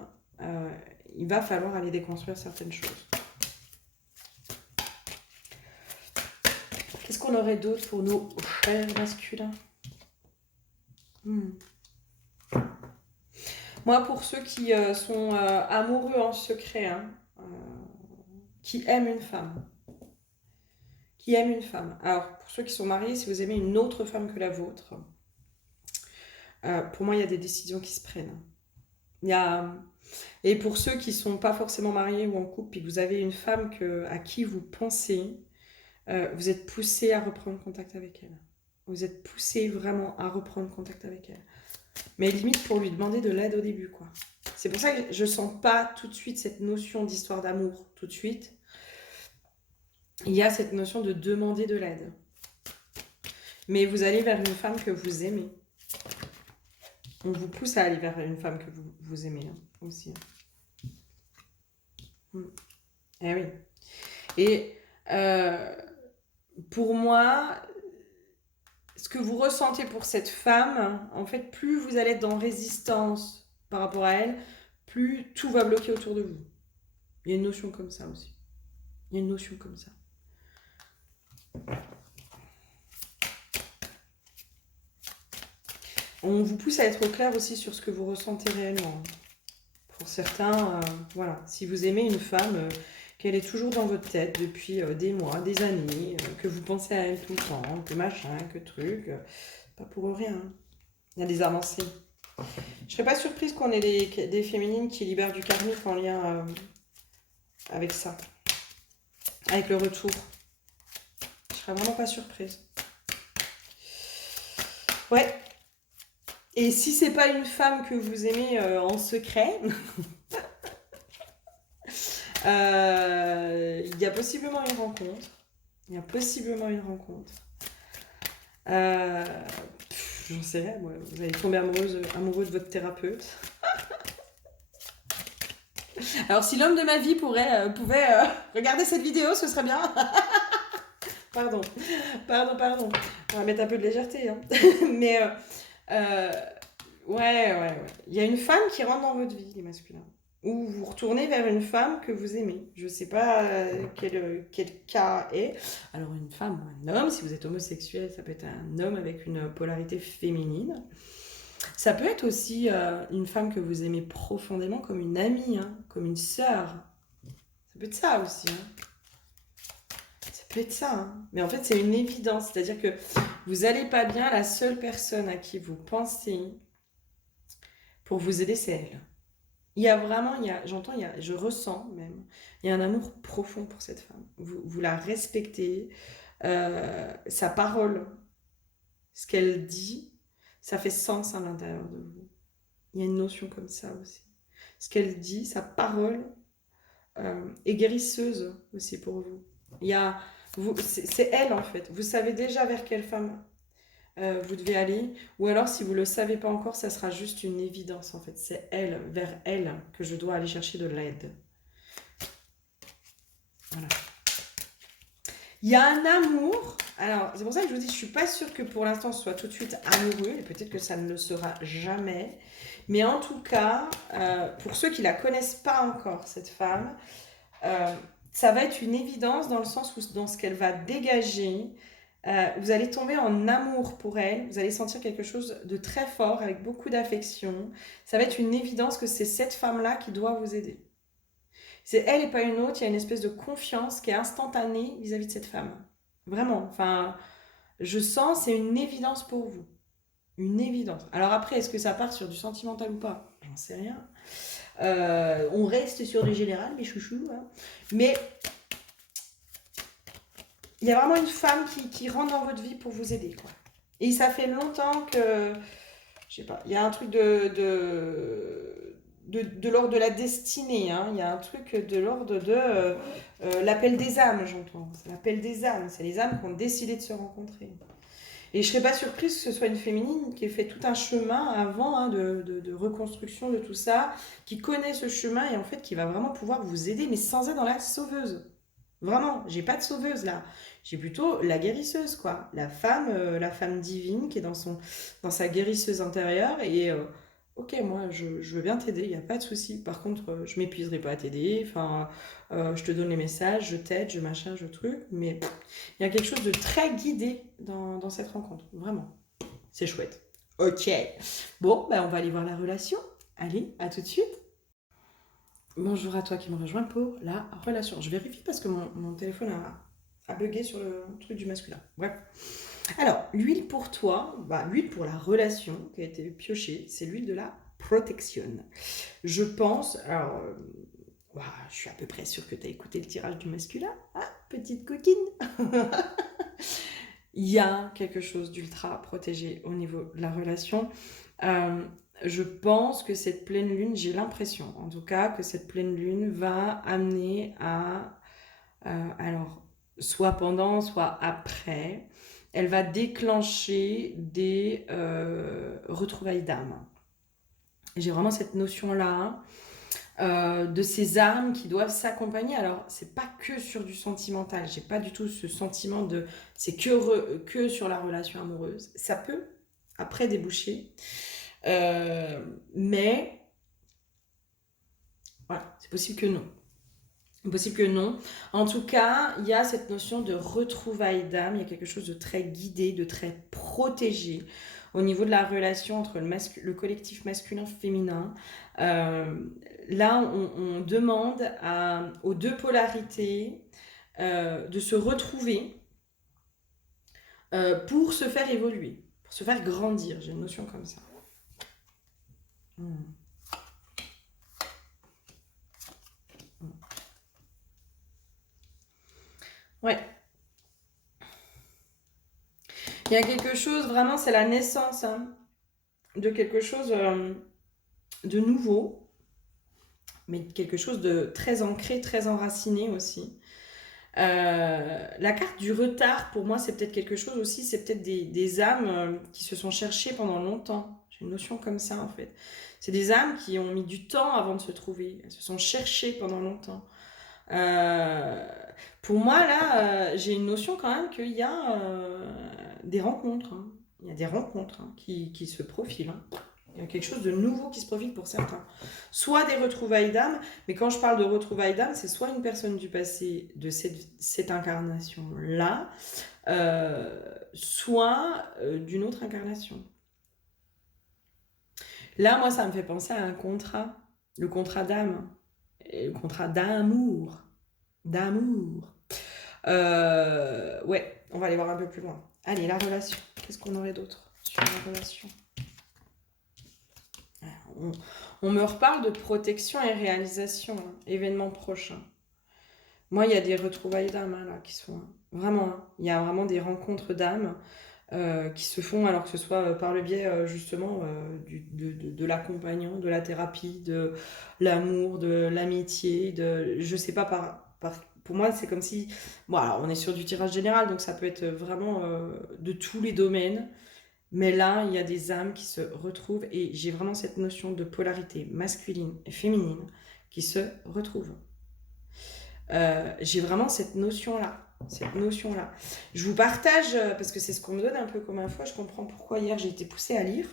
il va falloir aller déconstruire certaines choses. Qu'est-ce qu'on aurait d'autre pour nos chers masculins? Moi, pour ceux qui sont amoureux en secret, qui aiment une femme. Qui aiment une femme. Alors, pour ceux qui sont mariés, si vous aimez une autre femme que la vôtre, pour moi, il y a des décisions qui se prennent. Et pour ceux qui ne sont pas forcément mariés ou en couple, et que vous avez une femme à qui vous pensez, vous êtes poussé à reprendre contact avec elle. Vous êtes poussé vraiment à reprendre contact avec elle. Mais limite pour lui demander de l'aide au début, quoi. C'est pour ça que je sens pas tout de suite cette notion d'histoire d'amour, tout de suite. Il y a cette notion de demander de l'aide. Mais vous allez vers une femme que vous aimez. On vous pousse à aller vers une femme que vous aimez aussi. Eh oui. Et pour moi, ce que vous ressentez pour cette femme, en fait, plus vous allez être dans résistance par rapport à elle, plus tout va bloquer autour de vous. Il y a une notion comme ça aussi. Il y a une notion comme ça. On vous pousse à être au clair aussi sur ce que vous ressentez réellement. Pour certains, voilà, si vous aimez une femme, qu'elle est toujours dans votre tête depuis des mois, des années, que vous pensez à elle tout le temps, que machin, que truc, pas pour rien. Il y a des avancées. Je serais pas surprise qu'on ait des féminines qui libèrent du karmique en lien avec ça, avec le retour. Je serais vraiment pas surprise. Ouais. Et si c'est pas une femme que vous aimez en secret, il y a possiblement une rencontre. Il y a possiblement une rencontre. J'en sais rien, moi. Vous allez tomber amoureux de votre thérapeute. Alors, si l'homme de ma vie pouvait regarder cette vidéo, ce serait bien. Pardon. On va mettre un peu de légèreté. Mais ouais. Il y a une femme qui rentre dans votre vie, les masculins. Ou vous retournez vers une femme que vous aimez. Je sais pas quel cas est. Alors une femme ou un homme, si vous êtes homosexuel, ça peut être un homme avec une polarité féminine. Ça peut être aussi une femme que vous aimez profondément comme une amie, hein, comme une sœur. Ça peut être ça aussi. Hein. Ça peut être ça. Hein. Mais en fait, c'est une évidence. C'est-à-dire que vous allez pas bien, la seule personne à qui vous pensez pour vous aider, c'est elle. Il y a vraiment, j'entends, je ressens même, il y a un amour profond pour cette femme. Vous la respectez, sa parole, ce qu'elle dit, ça fait sens à l'intérieur de vous. Il y a une notion comme ça aussi. Ce qu'elle dit, sa parole est guérisseuse aussi pour vous. C'est elle en fait. Vous savez déjà vers quelle femme vous devez aller, ou alors si vous ne le savez pas encore, ça sera juste une évidence en fait. C'est elle, vers elle, que je dois aller chercher de l'aide. Voilà. Il y a un amour, alors c'est pour ça que je vous dis, je ne suis pas sûre que pour l'instant ce soit tout de suite amoureux, et peut-être que ça ne le sera jamais, mais en tout cas, pour ceux qui ne la connaissent pas encore, cette femme, ça va être une évidence dans le sens où dans ce qu'elle va dégager, vous allez tomber en amour pour elle, vous allez sentir quelque chose de très fort, avec beaucoup d'affection. Ça va être une évidence que c'est cette femme-là qui doit vous aider. C'est elle et pas une autre, il y a une espèce de confiance qui est instantanée vis-à-vis de cette femme. Vraiment, enfin, je sens, c'est une évidence pour vous. Une évidence. Alors après, est-ce que ça part sur du sentimental ou pas? J'en sais rien. On reste sur du général, mes chouchous. Hein. Mais il y a vraiment une femme qui rentre dans votre vie pour vous aider, quoi. Et ça fait longtemps que, je sais pas, il y a un truc de l'ordre de la destinée, hein. Il y a un truc de l'ordre de l'appel des âmes, j'entends. C'est l'appel des âmes, c'est les âmes qui ont décidé de se rencontrer. Et je serais pas surprise que ce soit une féminine qui ait fait tout un chemin avant hein, de reconstruction de tout ça, qui connaît ce chemin et en fait qui va vraiment pouvoir vous aider, mais sans être dans la sauveuse. Vraiment, j'ai pas de sauveuse là. J'ai plutôt la guérisseuse, quoi. La femme divine qui est dans sa guérisseuse intérieure. Et ok, moi, je veux bien t'aider, il n'y a pas de souci. Par contre, je m'épuiserai pas à t'aider. Enfin, je te donne les messages, je t'aide, je machin, je truc. Mais il y a quelque chose de très guidé dans cette rencontre. Vraiment. C'est chouette. Ok. Bon, ben, on va aller voir la relation. Allez, à tout de suite. Bonjour à toi qui me rejoins pour la relation. Je vérifie parce que mon téléphone a bugué sur le truc du masculin. Bref. Alors, l'huile pour toi, l'huile pour la relation qui a été piochée, c'est l'huile de la protection. Je pense, alors, je suis à peu près sûre que tu as écouté le tirage du masculin. Ah, petite coquine. Il y a quelque chose d'ultra protégé au niveau de la relation. Je pense que cette pleine lune, j'ai l'impression en tout cas que cette pleine lune va amener à, alors, soit pendant, soit après, elle va déclencher des retrouvailles d'âme. J'ai vraiment cette notion-là de ces âmes qui doivent s'accompagner. Alors, c'est pas que sur du sentimental. J'ai pas du tout ce sentiment de c'est que sur la relation amoureuse. Ça peut après déboucher. Mais voilà, c'est possible que non. Possible que non. En tout cas, il y a cette notion de retrouvailles d'âme. Il y a quelque chose de très guidé, de très protégé au niveau de la relation entre le collectif masculin-féminin. Là, on demande aux deux polarités de se retrouver pour se faire évoluer, pour se faire grandir. J'ai une notion comme ça. Ouais. Il y a quelque chose, vraiment, c'est la naissance hein, de quelque chose de nouveau, mais quelque chose de très ancré, très enraciné aussi. La carte du retard, pour moi, c'est peut-être quelque chose aussi, c'est peut-être des âmes qui se sont cherchées pendant longtemps. J'ai une notion comme ça, en fait. C'est des âmes qui ont mis du temps avant de se trouver. Elles se sont cherchées pendant longtemps. Pour moi, là, j'ai une notion quand même qu'il y a des rencontres. Hein. Il y a des rencontres hein, qui se profilent. Hein. Il y a quelque chose de nouveau qui se profile pour certains. Soit des retrouvailles d'âme, mais quand je parle de retrouvailles d'âme, c'est soit une personne du passé de cette incarnation-là, soit d'une autre incarnation. Là, moi, ça me fait penser à un contrat, le contrat d'âme, et le contrat d'amour. D'amour. Ouais, on va aller voir un peu plus loin. Allez, la relation. Qu'est-ce qu'on aurait d'autre sur la relation? On me reparle de protection et réalisation, hein, événements prochains. Moi, il y a des retrouvailles d'âme hein, là qui sont vraiment. Hein, il y a vraiment des rencontres d'âme qui se font, alors que ce soit par le biais justement de l'accompagnant, de la thérapie, de l'amour, de l'amitié, je sais pas pour moi, c'est comme si. Bon, alors on est sur du tirage général, donc ça peut être vraiment de tous les domaines. Mais là, il y a des âmes qui se retrouvent et j'ai vraiment cette notion de polarité masculine et féminine qui se retrouvent. J'ai vraiment cette notion-là. Je vous partage, parce que c'est ce qu'on me donne un peu comme info, je comprends pourquoi hier j'ai été poussée à lire.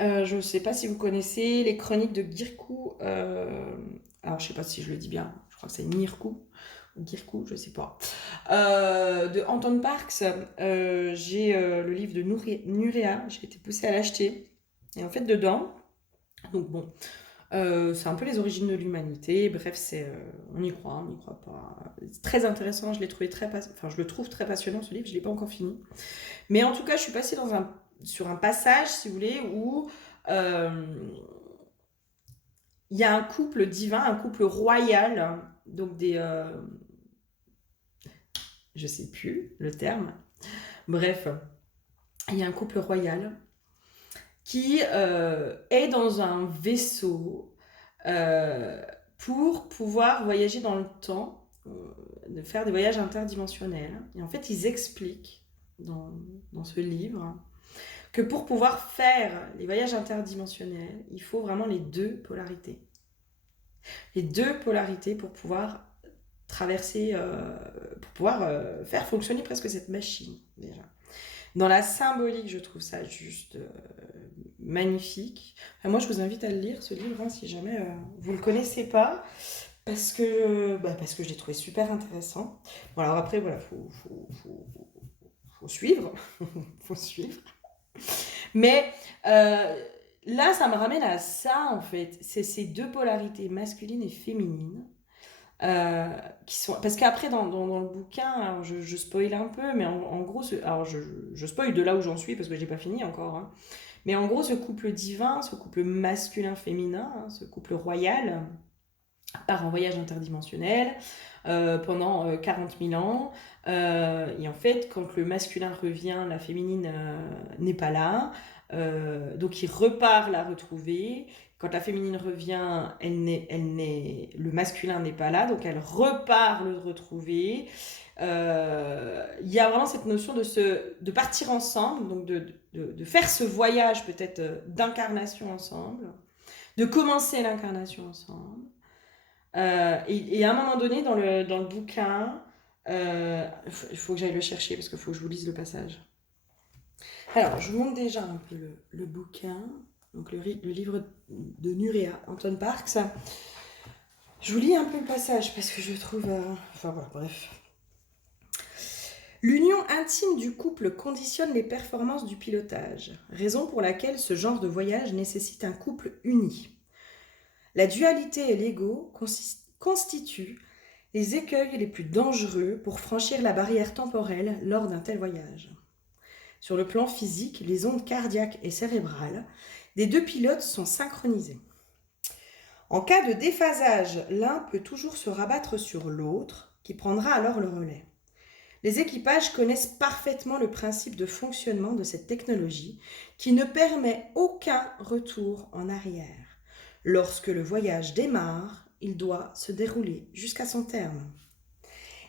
Je ne sais pas si vous connaissez les chroniques de Girkou. Alors, je ne sais pas si je le dis bien, je crois que c'est Mirkou. Girkou, je sais pas. De Anton Parks, j'ai le livre de Nurea, j'ai été poussée à l'acheter. Et en fait, dedans, donc bon, c'est un peu les origines de l'humanité. Bref, on y croit pas. C'est très intéressant, je l'ai trouvé je le trouve très passionnant ce livre, je l'ai pas encore fini. Mais en tout cas, je suis passée sur un passage, si vous voulez, où il y a un couple divin, un couple royal, donc je sais plus le terme. Bref, il y a un couple royal qui est dans un vaisseau pour pouvoir voyager dans le temps, de faire des voyages interdimensionnels. Et en fait, ils expliquent dans ce livre que pour pouvoir faire les voyages interdimensionnels, il faut vraiment les deux polarités. Les deux polarités pour pouvoir traverser, pour pouvoir faire fonctionner presque cette machine déjà. Dans la symbolique, je trouve ça juste magnifique. Enfin, moi, je vous invite à le lire, ce livre, hein, si jamais vous ne le connaissez pas, parce que je l'ai trouvé super intéressant. Bon, alors après, voilà, faut suivre. Faut suivre. Mais là, ça me ramène à ça, en fait. C'est ces deux polarités, masculine et féminine, qui sont. Parce qu'après, dans le bouquin, alors je spoil un peu, mais en gros, alors je spoil de là où j'en suis, parce que j'ai pas fini encore. Hein. Mais en gros, ce couple divin, ce couple masculin-féminin, hein, ce couple royal, part en voyage interdimensionnel pendant 40 000 ans. Et en fait, quand le masculin revient, la féminine n'est pas là. Donc il repart la retrouver. Quand la féminine revient, le masculin n'est pas là, donc elle repart le retrouver. Il y a vraiment cette notion de partir ensemble, donc de faire ce voyage peut-être d'incarnation ensemble, de commencer l'incarnation ensemble. Et à un moment donné, dans le bouquin, il faut que j'aille le chercher parce qu'il faut que je vous lise le passage. Alors, je vous montre déjà un peu le bouquin, donc le livre de Nurea, Anton Parks. Je vous lis un peu le passage parce que je trouve... Enfin voilà, bref. L'union intime du couple conditionne les performances du pilotage, raison pour laquelle ce genre de voyage nécessite un couple uni. La dualité et l'ego constituent les écueils les plus dangereux pour franchir la barrière temporelle lors d'un tel voyage. Sur le plan physique, les ondes cardiaques et cérébrales des deux pilotes sont synchronisées. En cas de déphasage, l'un peut toujours se rabattre sur l'autre, qui prendra alors le relais. Les équipages connaissent parfaitement le principe de fonctionnement de cette technologie qui ne permet aucun retour en arrière. Lorsque le voyage démarre, il doit se dérouler jusqu'à son terme.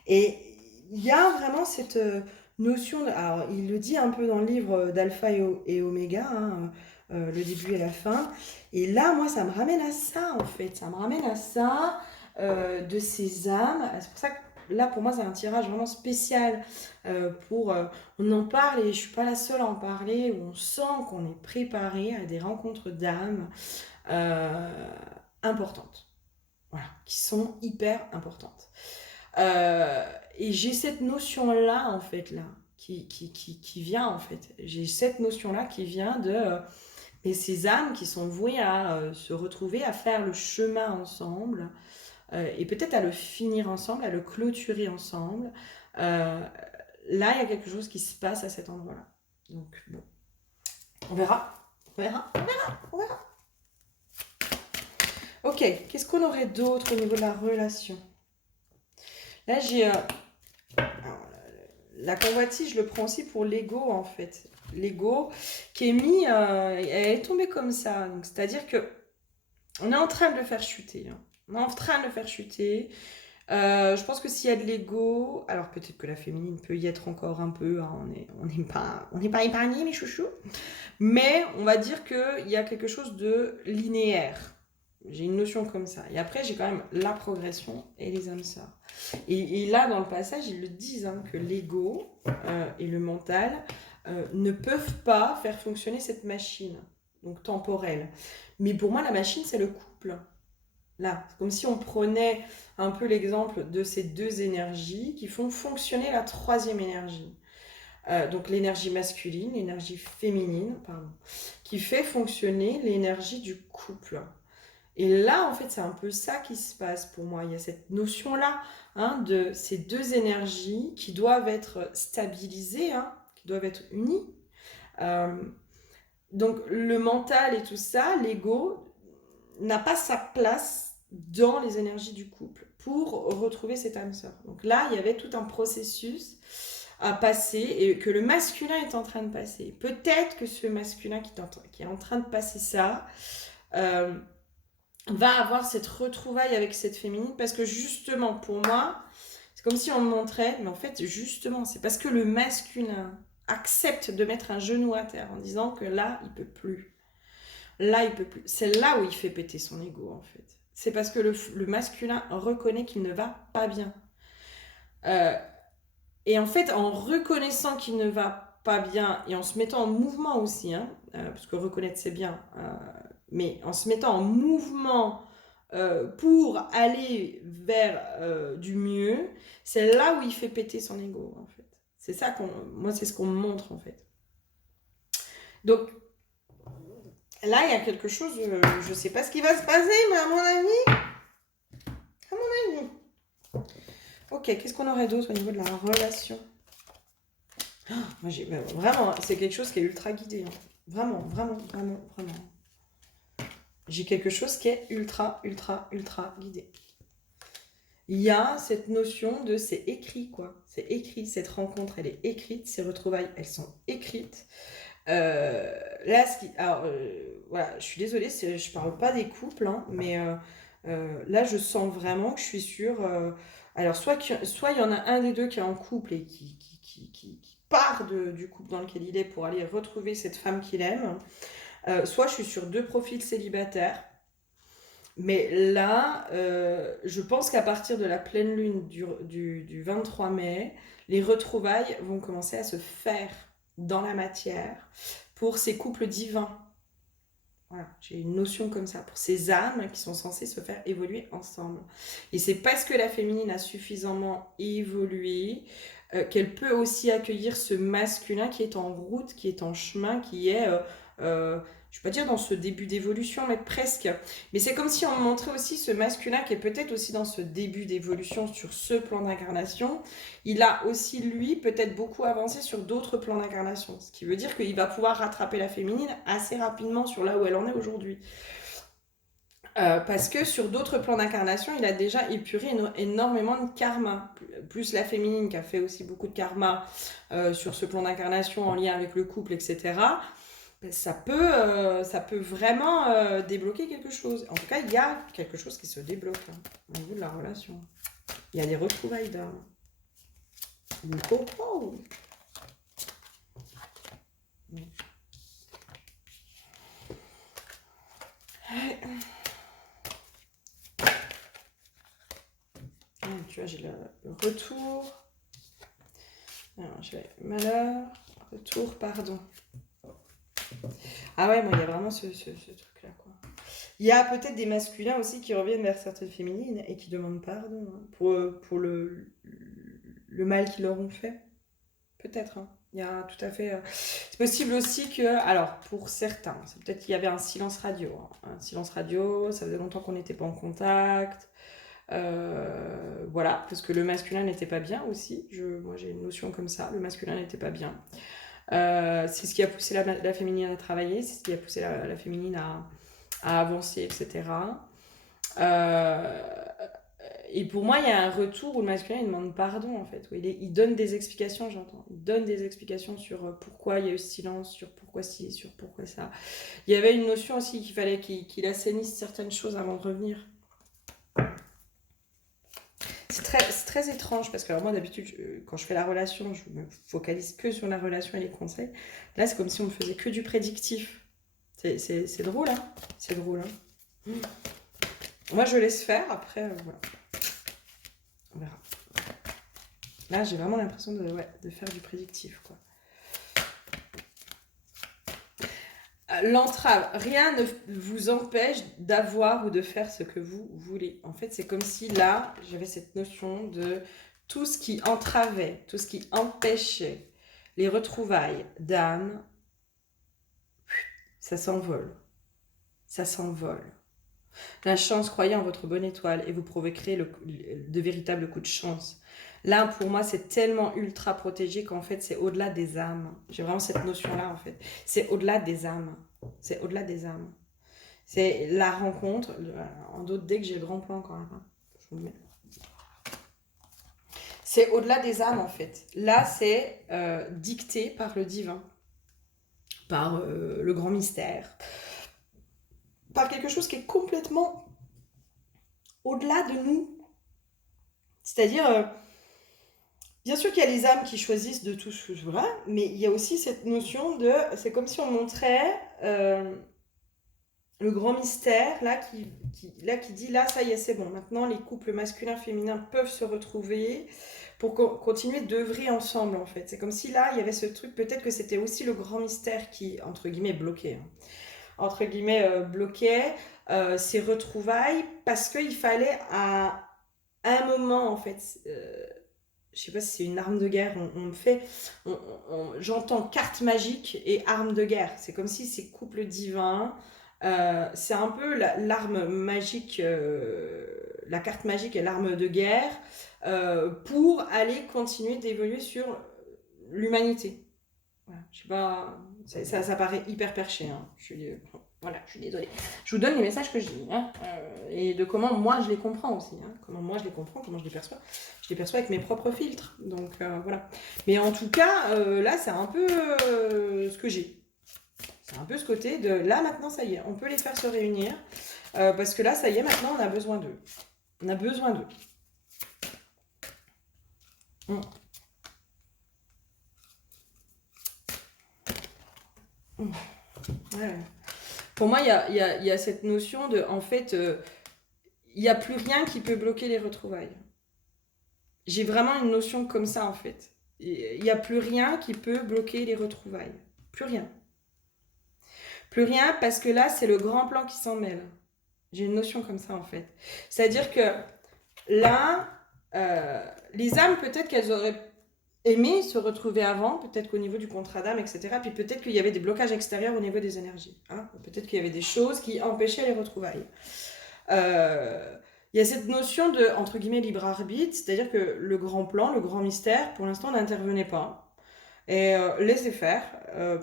Et il y a vraiment cette notion, alors il le dit un peu dans le livre d'Alpha et Oméga, hein, le début et la fin, et là moi ça me ramène à ça en fait, ça me ramène à ça, de ces âmes, c'est pour ça que là pour moi c'est un tirage vraiment spécial on en parle et je suis pas la seule à en parler, où on sent qu'on est préparé à des rencontres d'âme euh, importantes, voilà, qui sont hyper importantes. Euh, et j'ai cette notion-là, en fait, là, qui vient, en fait. J'ai cette notion-là qui vient de et ces âmes qui sont vouées à se retrouver, à faire le chemin ensemble, et peut-être à le finir ensemble, à le clôturer ensemble. Euh, Là, il y a quelque chose qui se passe à cet endroit-là. Donc, bon, on verra. On verra, on verra, on verra. Ok, qu'est-ce qu'on aurait d'autre au niveau de la relation? Là, j'ai... la convoitise, je le prends aussi pour l'ego, en fait. L'ego qui est mis... elle est tombée comme ça. Donc, c'est-à-dire que on est en train de le faire chuter. Hein. On est en train de le faire chuter. Je pense que s'il y a de l'ego, alors peut-être que la féminine peut y être encore un peu, hein, on n'est pas épargné, mes chouchous, mais on va dire qu'il y a quelque chose de linéaire. J'ai une notion comme ça. Et après, j'ai quand même la progression et les âmes sœurs. Et là, dans le passage, ils le disent, hein, que l'ego et le mental ne peuvent pas faire fonctionner cette machine, donc temporelle. Mais pour moi, la machine, c'est le couple. Là, c'est comme si on prenait un peu l'exemple de ces deux énergies qui font fonctionner la troisième énergie. Donc l'énergie masculine, l'énergie féminine, pardon, qui fait fonctionner l'énergie du couple. Et là, en fait, c'est un peu ça qui se passe pour moi. Il y a cette notion-là, hein, de ces deux énergies qui doivent être stabilisées, hein, qui doivent être unies. Euh, donc le mental et tout ça, l'ego, n'a pas sa place dans les énergies du couple pour retrouver cette âme sœur. Donc là, il y avait tout un processus à passer et que le masculin est en train de passer. Peut-être que ce masculin qui est en train de passer ça euh, va avoir cette retrouvaille avec cette féminine parce que justement, pour moi, c'est comme si on me montrait, mais en fait, justement, c'est parce que le masculin accepte de mettre un genou à terre en disant que là, il peut plus. Là, il peut plus. C'est là où il fait péter son ego, en fait. C'est parce que le masculin reconnaît qu'il ne va pas bien. Euh, et en fait, en reconnaissant qu'il ne va pas bien et en se mettant en mouvement aussi, hein, parce que reconnaître c'est bien, mais en se mettant en mouvement pour aller vers du mieux, c'est là où il fait péter son ego, en fait. C'est ça moi, c'est ce qu'on me montre, en fait. Donc, là, il y a quelque chose, je sais pas ce qui va se passer, mais à mon avis, ok, qu'est-ce qu'on aurait d'autre au niveau de la relation? Moi, vraiment, c'est quelque chose qui est ultra guidé. Hein. Vraiment, vraiment, vraiment, vraiment. J'ai quelque chose qui est ultra, ultra, ultra guidé. Il y a cette notion de c'est écrit, quoi. C'est écrit, cette rencontre, elle est écrite. Ces retrouvailles, elles sont écrites. Là, alors, voilà, je suis désolée, je parle pas des couples, hein, mais là, je sens vraiment que je suis sûre. Alors, soit il y en a un des deux qui est en couple et qui part du couple dans lequel il est pour aller retrouver cette femme qu'il aime, soit je suis sur deux profils célibataires. Mais là, je pense qu'à partir de la pleine lune du 23 mai, les retrouvailles vont commencer à se faire dans la matière pour ces couples divins. Voilà, j'ai une notion comme ça, pour ces âmes qui sont censées se faire évoluer ensemble. Et c'est parce que la féminine a suffisamment évolué qu'elle peut aussi accueillir ce masculin qui est en route, qui est en chemin, qui est, je ne vais pas dire dans ce début d'évolution, mais presque. Mais c'est comme si on montrait aussi ce masculin qui est peut-être aussi dans ce début d'évolution sur ce plan d'incarnation. Il a aussi, lui, peut-être beaucoup avancé sur d'autres plans d'incarnation. Ce qui veut dire qu'il va pouvoir rattraper la féminine assez rapidement sur là où elle en est aujourd'hui. Parce que sur d'autres plans d'incarnation, il a déjà épuré énormément de karma. Plus la féminine qui a fait aussi beaucoup de karma sur ce plan d'incarnation en lien avec le couple, etc. Ça peut vraiment débloquer quelque chose. En tout cas, il y a quelque chose qui se débloque hein, au niveau de la relation. Il y a des retrouvailles d'âme. Oh, oh. tu vois, j'ai le retour. Alors, j'ai malheur, retour, pardon. Ah ouais, moi, il y a vraiment ce truc-là, quoi. Il y a peut-être des masculins aussi qui reviennent vers certaines féminines et qui demandent pardon hein, pour le mal qu'ils leur ont fait. Peut-être, hein. Il y a tout à fait. C'est possible aussi que, alors pour certains, c'est peut-être qu'il y avait un silence radio. Hein. Un silence radio, ça faisait longtemps qu'on n'était pas en contact. Voilà, parce que le masculin n'était pas bien aussi. Moi j'ai une notion comme ça, le masculin n'était pas bien. C'est ce qui a poussé la féminine à travailler, c'est ce qui a poussé la féminine à avancer, etc. Euh, et pour moi, il y a un retour où le masculin il demande pardon en fait. Où il donne des explications, j'entends. Il donne des explications sur pourquoi il y a eu ce silence, sur pourquoi ci, sur pourquoi ça. Il y avait une notion aussi qu'il fallait qu'il assainisse certaines choses avant de revenir. C'est très étrange parce que alors moi d'habitude quand je fais la relation je me focalise que sur la relation et les conseils. Là c'est comme si on ne faisait que du prédictif. C'est drôle hein. C'est drôle hein. Moi je laisse faire après voilà. On verra. Là j'ai vraiment l'impression de faire du prédictif quoi. L'entrave, rien ne vous empêche d'avoir ou de faire ce que vous voulez. En fait, c'est comme si là, j'avais cette notion de tout ce qui entravait, tout ce qui empêchait les retrouvailles d'âme, ça s'envole. Ça s'envole. La chance, croyez en votre bonne étoile et vous provoquerez de véritables coups de chance. Là, pour moi, c'est tellement ultra protégé qu'en fait, c'est au-delà des âmes. J'ai vraiment cette notion-là, en fait. C'est au-delà des âmes. C'est au-delà des âmes. C'est la rencontre. En d'autres, dès que j'ai le grand plan quand même. Je vous le mets. C'est au-delà des âmes, en fait. Là, c'est dicté par le divin. Par le grand mystère. Par quelque chose qui est complètement au-delà de nous. C'est-à-dire... bien sûr qu'il y a les âmes qui choisissent de tout ce voilà, mais il y a aussi cette notion de... C'est comme si on montrait le grand mystère, là qui dit, là, ça y est, c'est bon. Maintenant, les couples masculins, féminins peuvent se retrouver pour continuer d'œuvrer ensemble, en fait. C'est comme si là, il y avait ce truc, peut-être que c'était aussi le grand mystère qui, entre guillemets, bloquait. Hein. Entre guillemets, bloquait ces retrouvailles parce qu'il fallait à un moment, en fait... je sais pas si c'est une arme de guerre, j'entends carte magique et arme de guerre. C'est comme si ces couples divins, c'est un peu l'arme magique, la carte magique et l'arme de guerre pour aller continuer d'évoluer sur l'humanité. Voilà, je sais pas, ça paraît hyper perché. Hein. Voilà, je suis désolée. Je vous donne les messages que je dis hein, et de comment moi je les comprends aussi. Hein, comment moi je les comprends, comment je les perçois. Je les perçois avec mes propres filtres. Donc voilà. Mais en tout cas, là c'est un peu ce que j'ai. C'est un peu ce côté de là maintenant ça y est, on peut les faire se réunir parce que là ça y est, maintenant on a besoin d'eux. On a besoin d'eux. Ouais. Pour moi, il y a cette notion de, en fait, il n'y a plus rien qui peut bloquer les retrouvailles. J'ai vraiment une notion comme ça, en fait. Il n'y a plus rien qui peut bloquer les retrouvailles. Plus rien. Plus rien, parce que là, c'est le grand plan qui s'en mêle. J'ai une notion comme ça, en fait. C'est-à-dire que là, les âmes, peut-être qu'elles auraient aimé se retrouver avant, peut-être qu'au niveau du contrat d'âme, etc. Puis peut-être qu'il y avait des blocages extérieurs au niveau des énergies. Hein. Peut-être qu'il y avait des choses qui empêchaient les retrouvailles. Il y a cette notion de, entre guillemets, libre arbitre, c'est-à-dire que le grand plan, le grand mystère, pour l'instant, n'intervenait pas. Et laisser faire,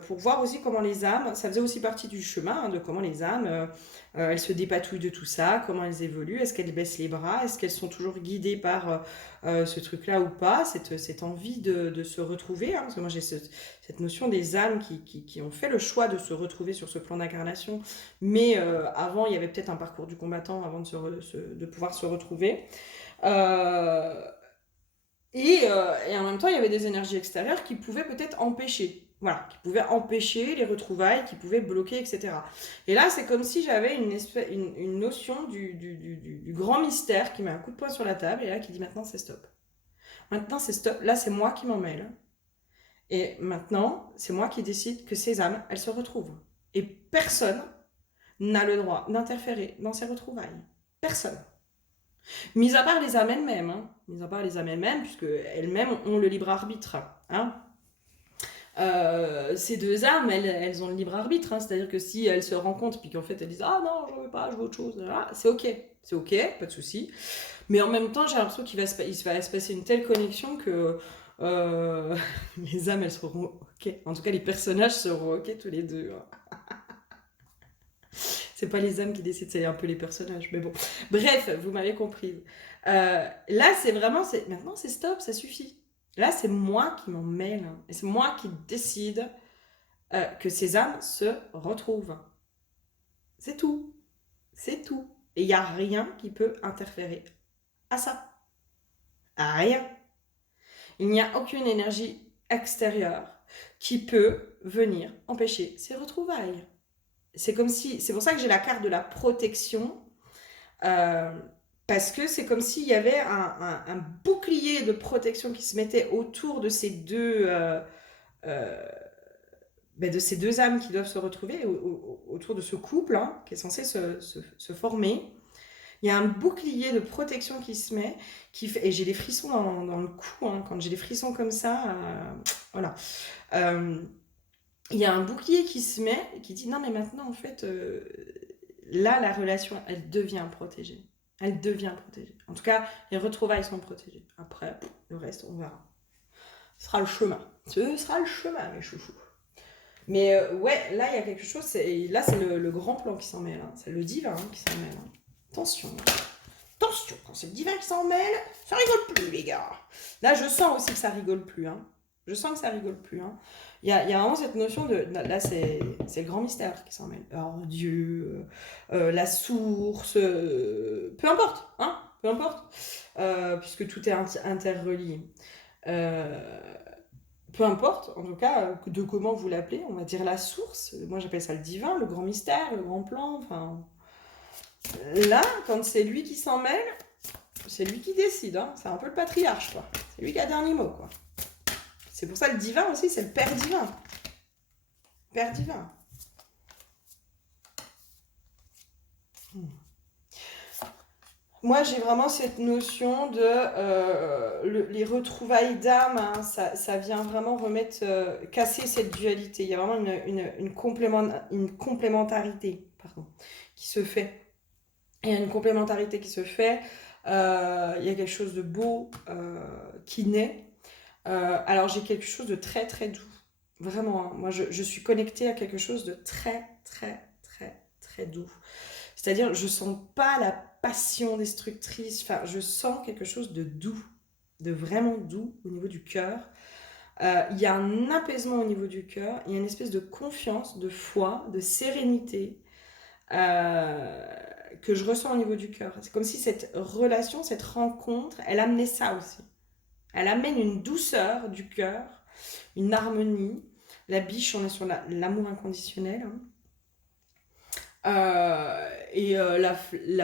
pour voir aussi comment les âmes, ça faisait aussi partie du chemin, hein, de comment les âmes, elles se dépatouillent de tout ça, comment elles évoluent, est-ce qu'elles baissent les bras, est-ce qu'elles sont toujours guidées par ce truc-là ou pas, cette envie de se retrouver, hein, parce que moi j'ai cette notion des âmes qui ont fait le choix de se retrouver sur ce plan d'incarnation, mais avant il y avait peut-être un parcours du combattant avant de pouvoir se retrouver. Et en même temps, il y avait des énergies extérieures qui pouvaient peut-être empêcher. Voilà, qui pouvait empêcher les retrouvailles, qui pouvait bloquer, etc. Et là, c'est comme si j'avais une notion du grand mystère qui met un coup de poing sur la table et là qui dit maintenant c'est stop. Maintenant c'est stop. Là, c'est moi qui m'en mêle. Et maintenant, c'est moi qui décide que ces âmes, elles se retrouvent. Et personne n'a le droit d'interférer dans ces retrouvailles. Personne. Mis à part les âmes elles-mêmes. Hein. Mis à part les âmes elles-mêmes, puisque elles-mêmes ont le libre arbitre. Hein. Ces deux âmes, elles ont le libre arbitre, hein, c'est-à-dire que si elles se rencontrent puis qu'en fait elles disent ah non je veux pas, je veux autre chose, c'est ok, pas de souci. Mais en même temps j'ai l'impression il va se passer une telle connexion que les âmes elles seront ok, en tout cas les personnages seront ok tous les deux. C'est pas les âmes qui décident, c'est un peu les personnages, mais bon. Bref, vous m'avez compris. Là c'est vraiment, maintenant c'est stop, ça suffit. Là, c'est moi qui m'en mêle. Et c'est moi qui décide que ces âmes se retrouvent. C'est tout. C'est tout. Et il n'y a rien qui peut interférer à ça. Rien. Il n'y a aucune énergie extérieure qui peut venir empêcher ces retrouvailles. C'est comme si... C'est pour ça que j'ai la carte de la protection. Parce que c'est comme s'il y avait un bouclier de protection qui se mettait autour de ces deux... de ces deux âmes qui doivent se retrouver autour de ce couple hein, qui est censé se former. Il y a un bouclier de protection qui se met, et j'ai des frissons dans le cou, hein, quand j'ai des frissons comme ça, voilà. Il y a un bouclier qui se met, et qui dit non mais maintenant en fait, là la relation elle devient protégée. Elle devient protégée. En tout cas, les retrouvailles sont protégées. Après, le reste, on verra. Ce sera le chemin. Ce sera le chemin, mes chouchous. Mais ouais, là, il y a quelque chose. Là, c'est le grand plan qui s'en mêle. Hein. C'est le divin qui s'en mêle. Hein. Attention. Attention, quand c'est le divin qui s'en mêle, ça rigole plus, les gars. Là, je sens aussi que ça rigole plus. Hein. Je sens que ça rigole plus. Hein. Il y a vraiment cette notion de... Là, c'est le grand mystère qui s'en mêle. Alors, Dieu, la source, peu importe. Hein, peu importe. Puisque tout est interrelié. Peu importe, en tout cas, de comment vous l'appelez, on va dire la source. Moi, j'appelle ça le divin, le grand mystère, le grand plan. Enfin, là, quand c'est lui qui s'en mêle, c'est lui qui décide. Hein. C'est un peu le patriarche, quoi. C'est lui qui a le dernier mot, quoi. C'est pour ça le divin aussi, c'est le père divin. Père divin. Moi, j'ai vraiment cette notion de les retrouvailles d'âme, hein, ça vient vraiment remettre, casser cette dualité. Il y a vraiment une complémentarité qui se fait. Il y a une complémentarité qui se fait. Il y a quelque chose de beau qui naît. Alors, j'ai quelque chose de très, très doux. Vraiment, hein. Moi, je suis connectée à quelque chose de très, très, très, très doux. C'est-à-dire, je sens pas la passion destructrice, enfin, je sens quelque chose de doux, de vraiment doux au niveau du cœur. Il y a un apaisement au niveau du cœur, il y a une espèce de confiance, de foi, de sérénité que je ressens au niveau du cœur. C'est comme si cette relation, cette rencontre, elle amenait ça aussi. Elle amène une douceur du cœur, une harmonie. La biche, on est sur l'amour inconditionnel. Hein. La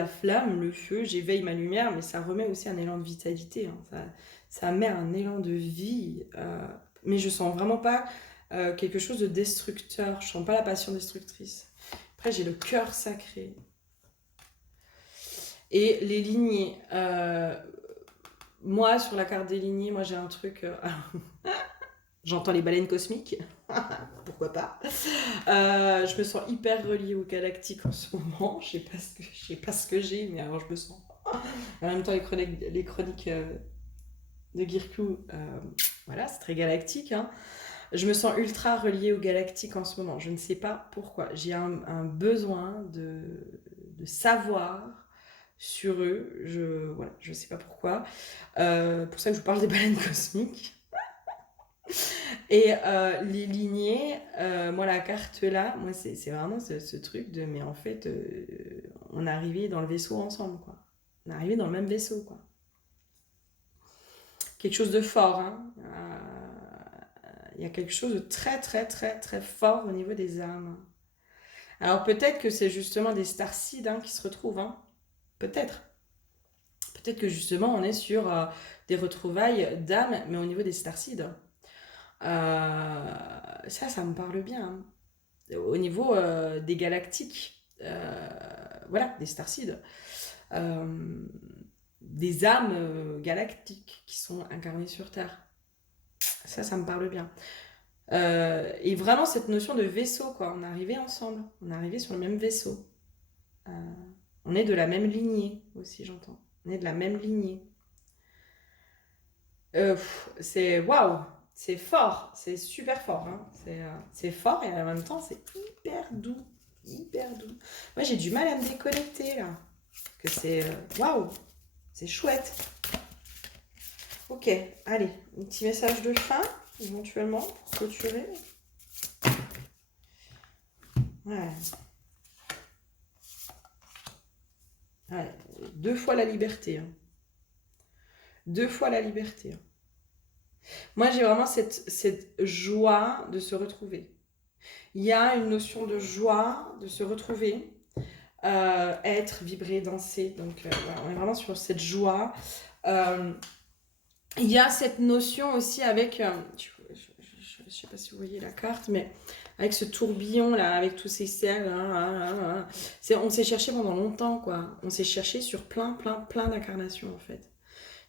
flamme, le feu, j'éveille ma lumière, mais ça remet aussi un élan de vitalité. Hein. Ça met un élan de vie. Mais je sens vraiment pas quelque chose de destructeur. Je sens pas la passion destructrice. Après, j'ai le cœur sacré. Et les lignées. Moi, sur la carte des lignées, moi j'ai un truc... J'entends les baleines cosmiques. Pourquoi pas. Je me sens hyper reliée au galactique en ce moment. Je sais pas ce que j'ai, mais alors je me sens. En même temps, les chroniques de Girkou, voilà, c'est très galactique. Hein. Je me sens ultra reliée au galactique en ce moment. Je ne sais pas pourquoi. J'ai un besoin de savoir sur eux. Je sais pas pourquoi. Pour ça que je vous parle des baleines cosmiques. Et les lignées, moi la carte là, moi c'est vraiment ce truc de mais en fait on est arrivé dans le vaisseau ensemble quoi. On est arrivé dans le même vaisseau quoi. Quelque chose de fort hein. y a quelque chose de très, très, très, très fort au niveau des âmes. Alors peut-être que c'est justement des starseeds hein, qui se retrouvent, hein. Peut-être. Peut-être que justement on est sur des retrouvailles d'âmes, mais au niveau des starseeds. Ça me parle bien. Hein. Au niveau des galactiques, voilà, des starseeds. Des âmes galactiques qui sont incarnées sur Terre. Ça me parle bien. Et vraiment cette notion de vaisseau, quoi. On est arrivé ensemble, on est arrivé sur le même vaisseau. Euh, on est de la même lignée aussi, j'entends. On est de la même lignée. C'est waouh, c'est fort, c'est super fort. Hein. C'est fort et en même temps c'est hyper doux, hyper doux. Moi j'ai du mal à me déconnecter là. Que c'est waouh, c'est chouette. Ok, allez, un petit message de fin éventuellement pour clôturer. Ouais. Ouais. 2 fois la liberté. Hein. 2 fois la liberté. Hein. Moi, j'ai vraiment cette joie de se retrouver. Il y a une notion de joie de se retrouver, être, vibrer, danser. Donc, voilà, on est vraiment sur cette joie. Il y a cette notion aussi avec, je ne sais pas si vous voyez la carte, mais avec ce tourbillon là, avec tous ces cercles, on s'est cherché pendant longtemps, quoi. On s'est cherché sur plein d'incarnations en fait.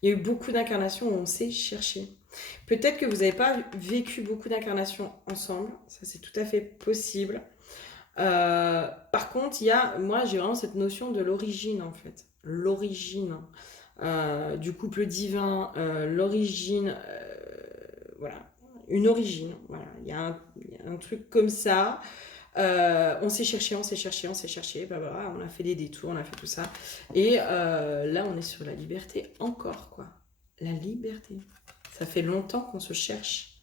Il y a eu beaucoup d'incarnations où on s'est cherché. Peut-être que vous n'avez pas vécu beaucoup d'incarnations ensemble, ça c'est tout à fait possible. Par contre, moi j'ai vraiment cette notion de l'origine en fait. L'origine du couple divin, l'origine, voilà, une origine. Voilà. Il y a un truc comme ça. On s'est cherché, bah, on a fait des détours, on a fait tout ça. Et là, on est sur la liberté encore, quoi. La liberté. Ça fait longtemps qu'on se cherche.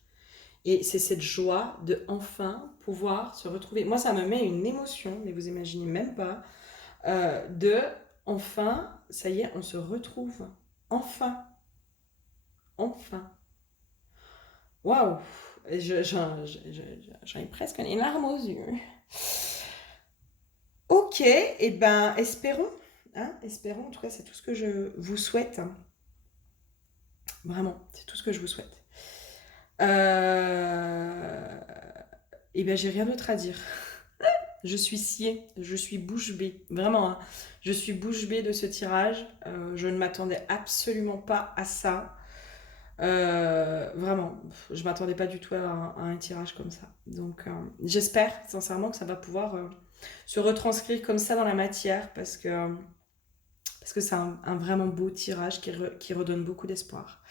Et c'est cette joie de enfin pouvoir se retrouver. Moi, ça me met une émotion, mais vous imaginez même pas, de enfin, ça y est, on se retrouve. Enfin. Enfin. Waouh! J'en ai presque une larme aux yeux. Ok, et ben espérons, hein, espérons, en tout cas c'est tout ce que je vous souhaite. Hein. Vraiment, c'est tout ce que je vous souhaite. Et ben j'ai rien d'autre à dire. Je suis sciée, je suis bouche bée, vraiment. Hein. Je suis bouche bée de ce tirage. Je ne m'attendais absolument pas à ça. Vraiment, je m'attendais pas du tout à un tirage comme ça. Donc j'espère sincèrement que ça va pouvoir se retranscrire comme ça dans la matière parce que c'est un vraiment beau tirage qui redonne beaucoup d'espoir.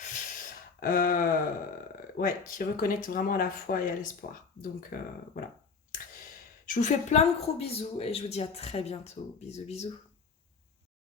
Ouais, qui reconnecte vraiment à la foi et à l'espoir. Donc voilà. Je vous fais plein de gros bisous et je vous dis à très bientôt. Bisous, bisous.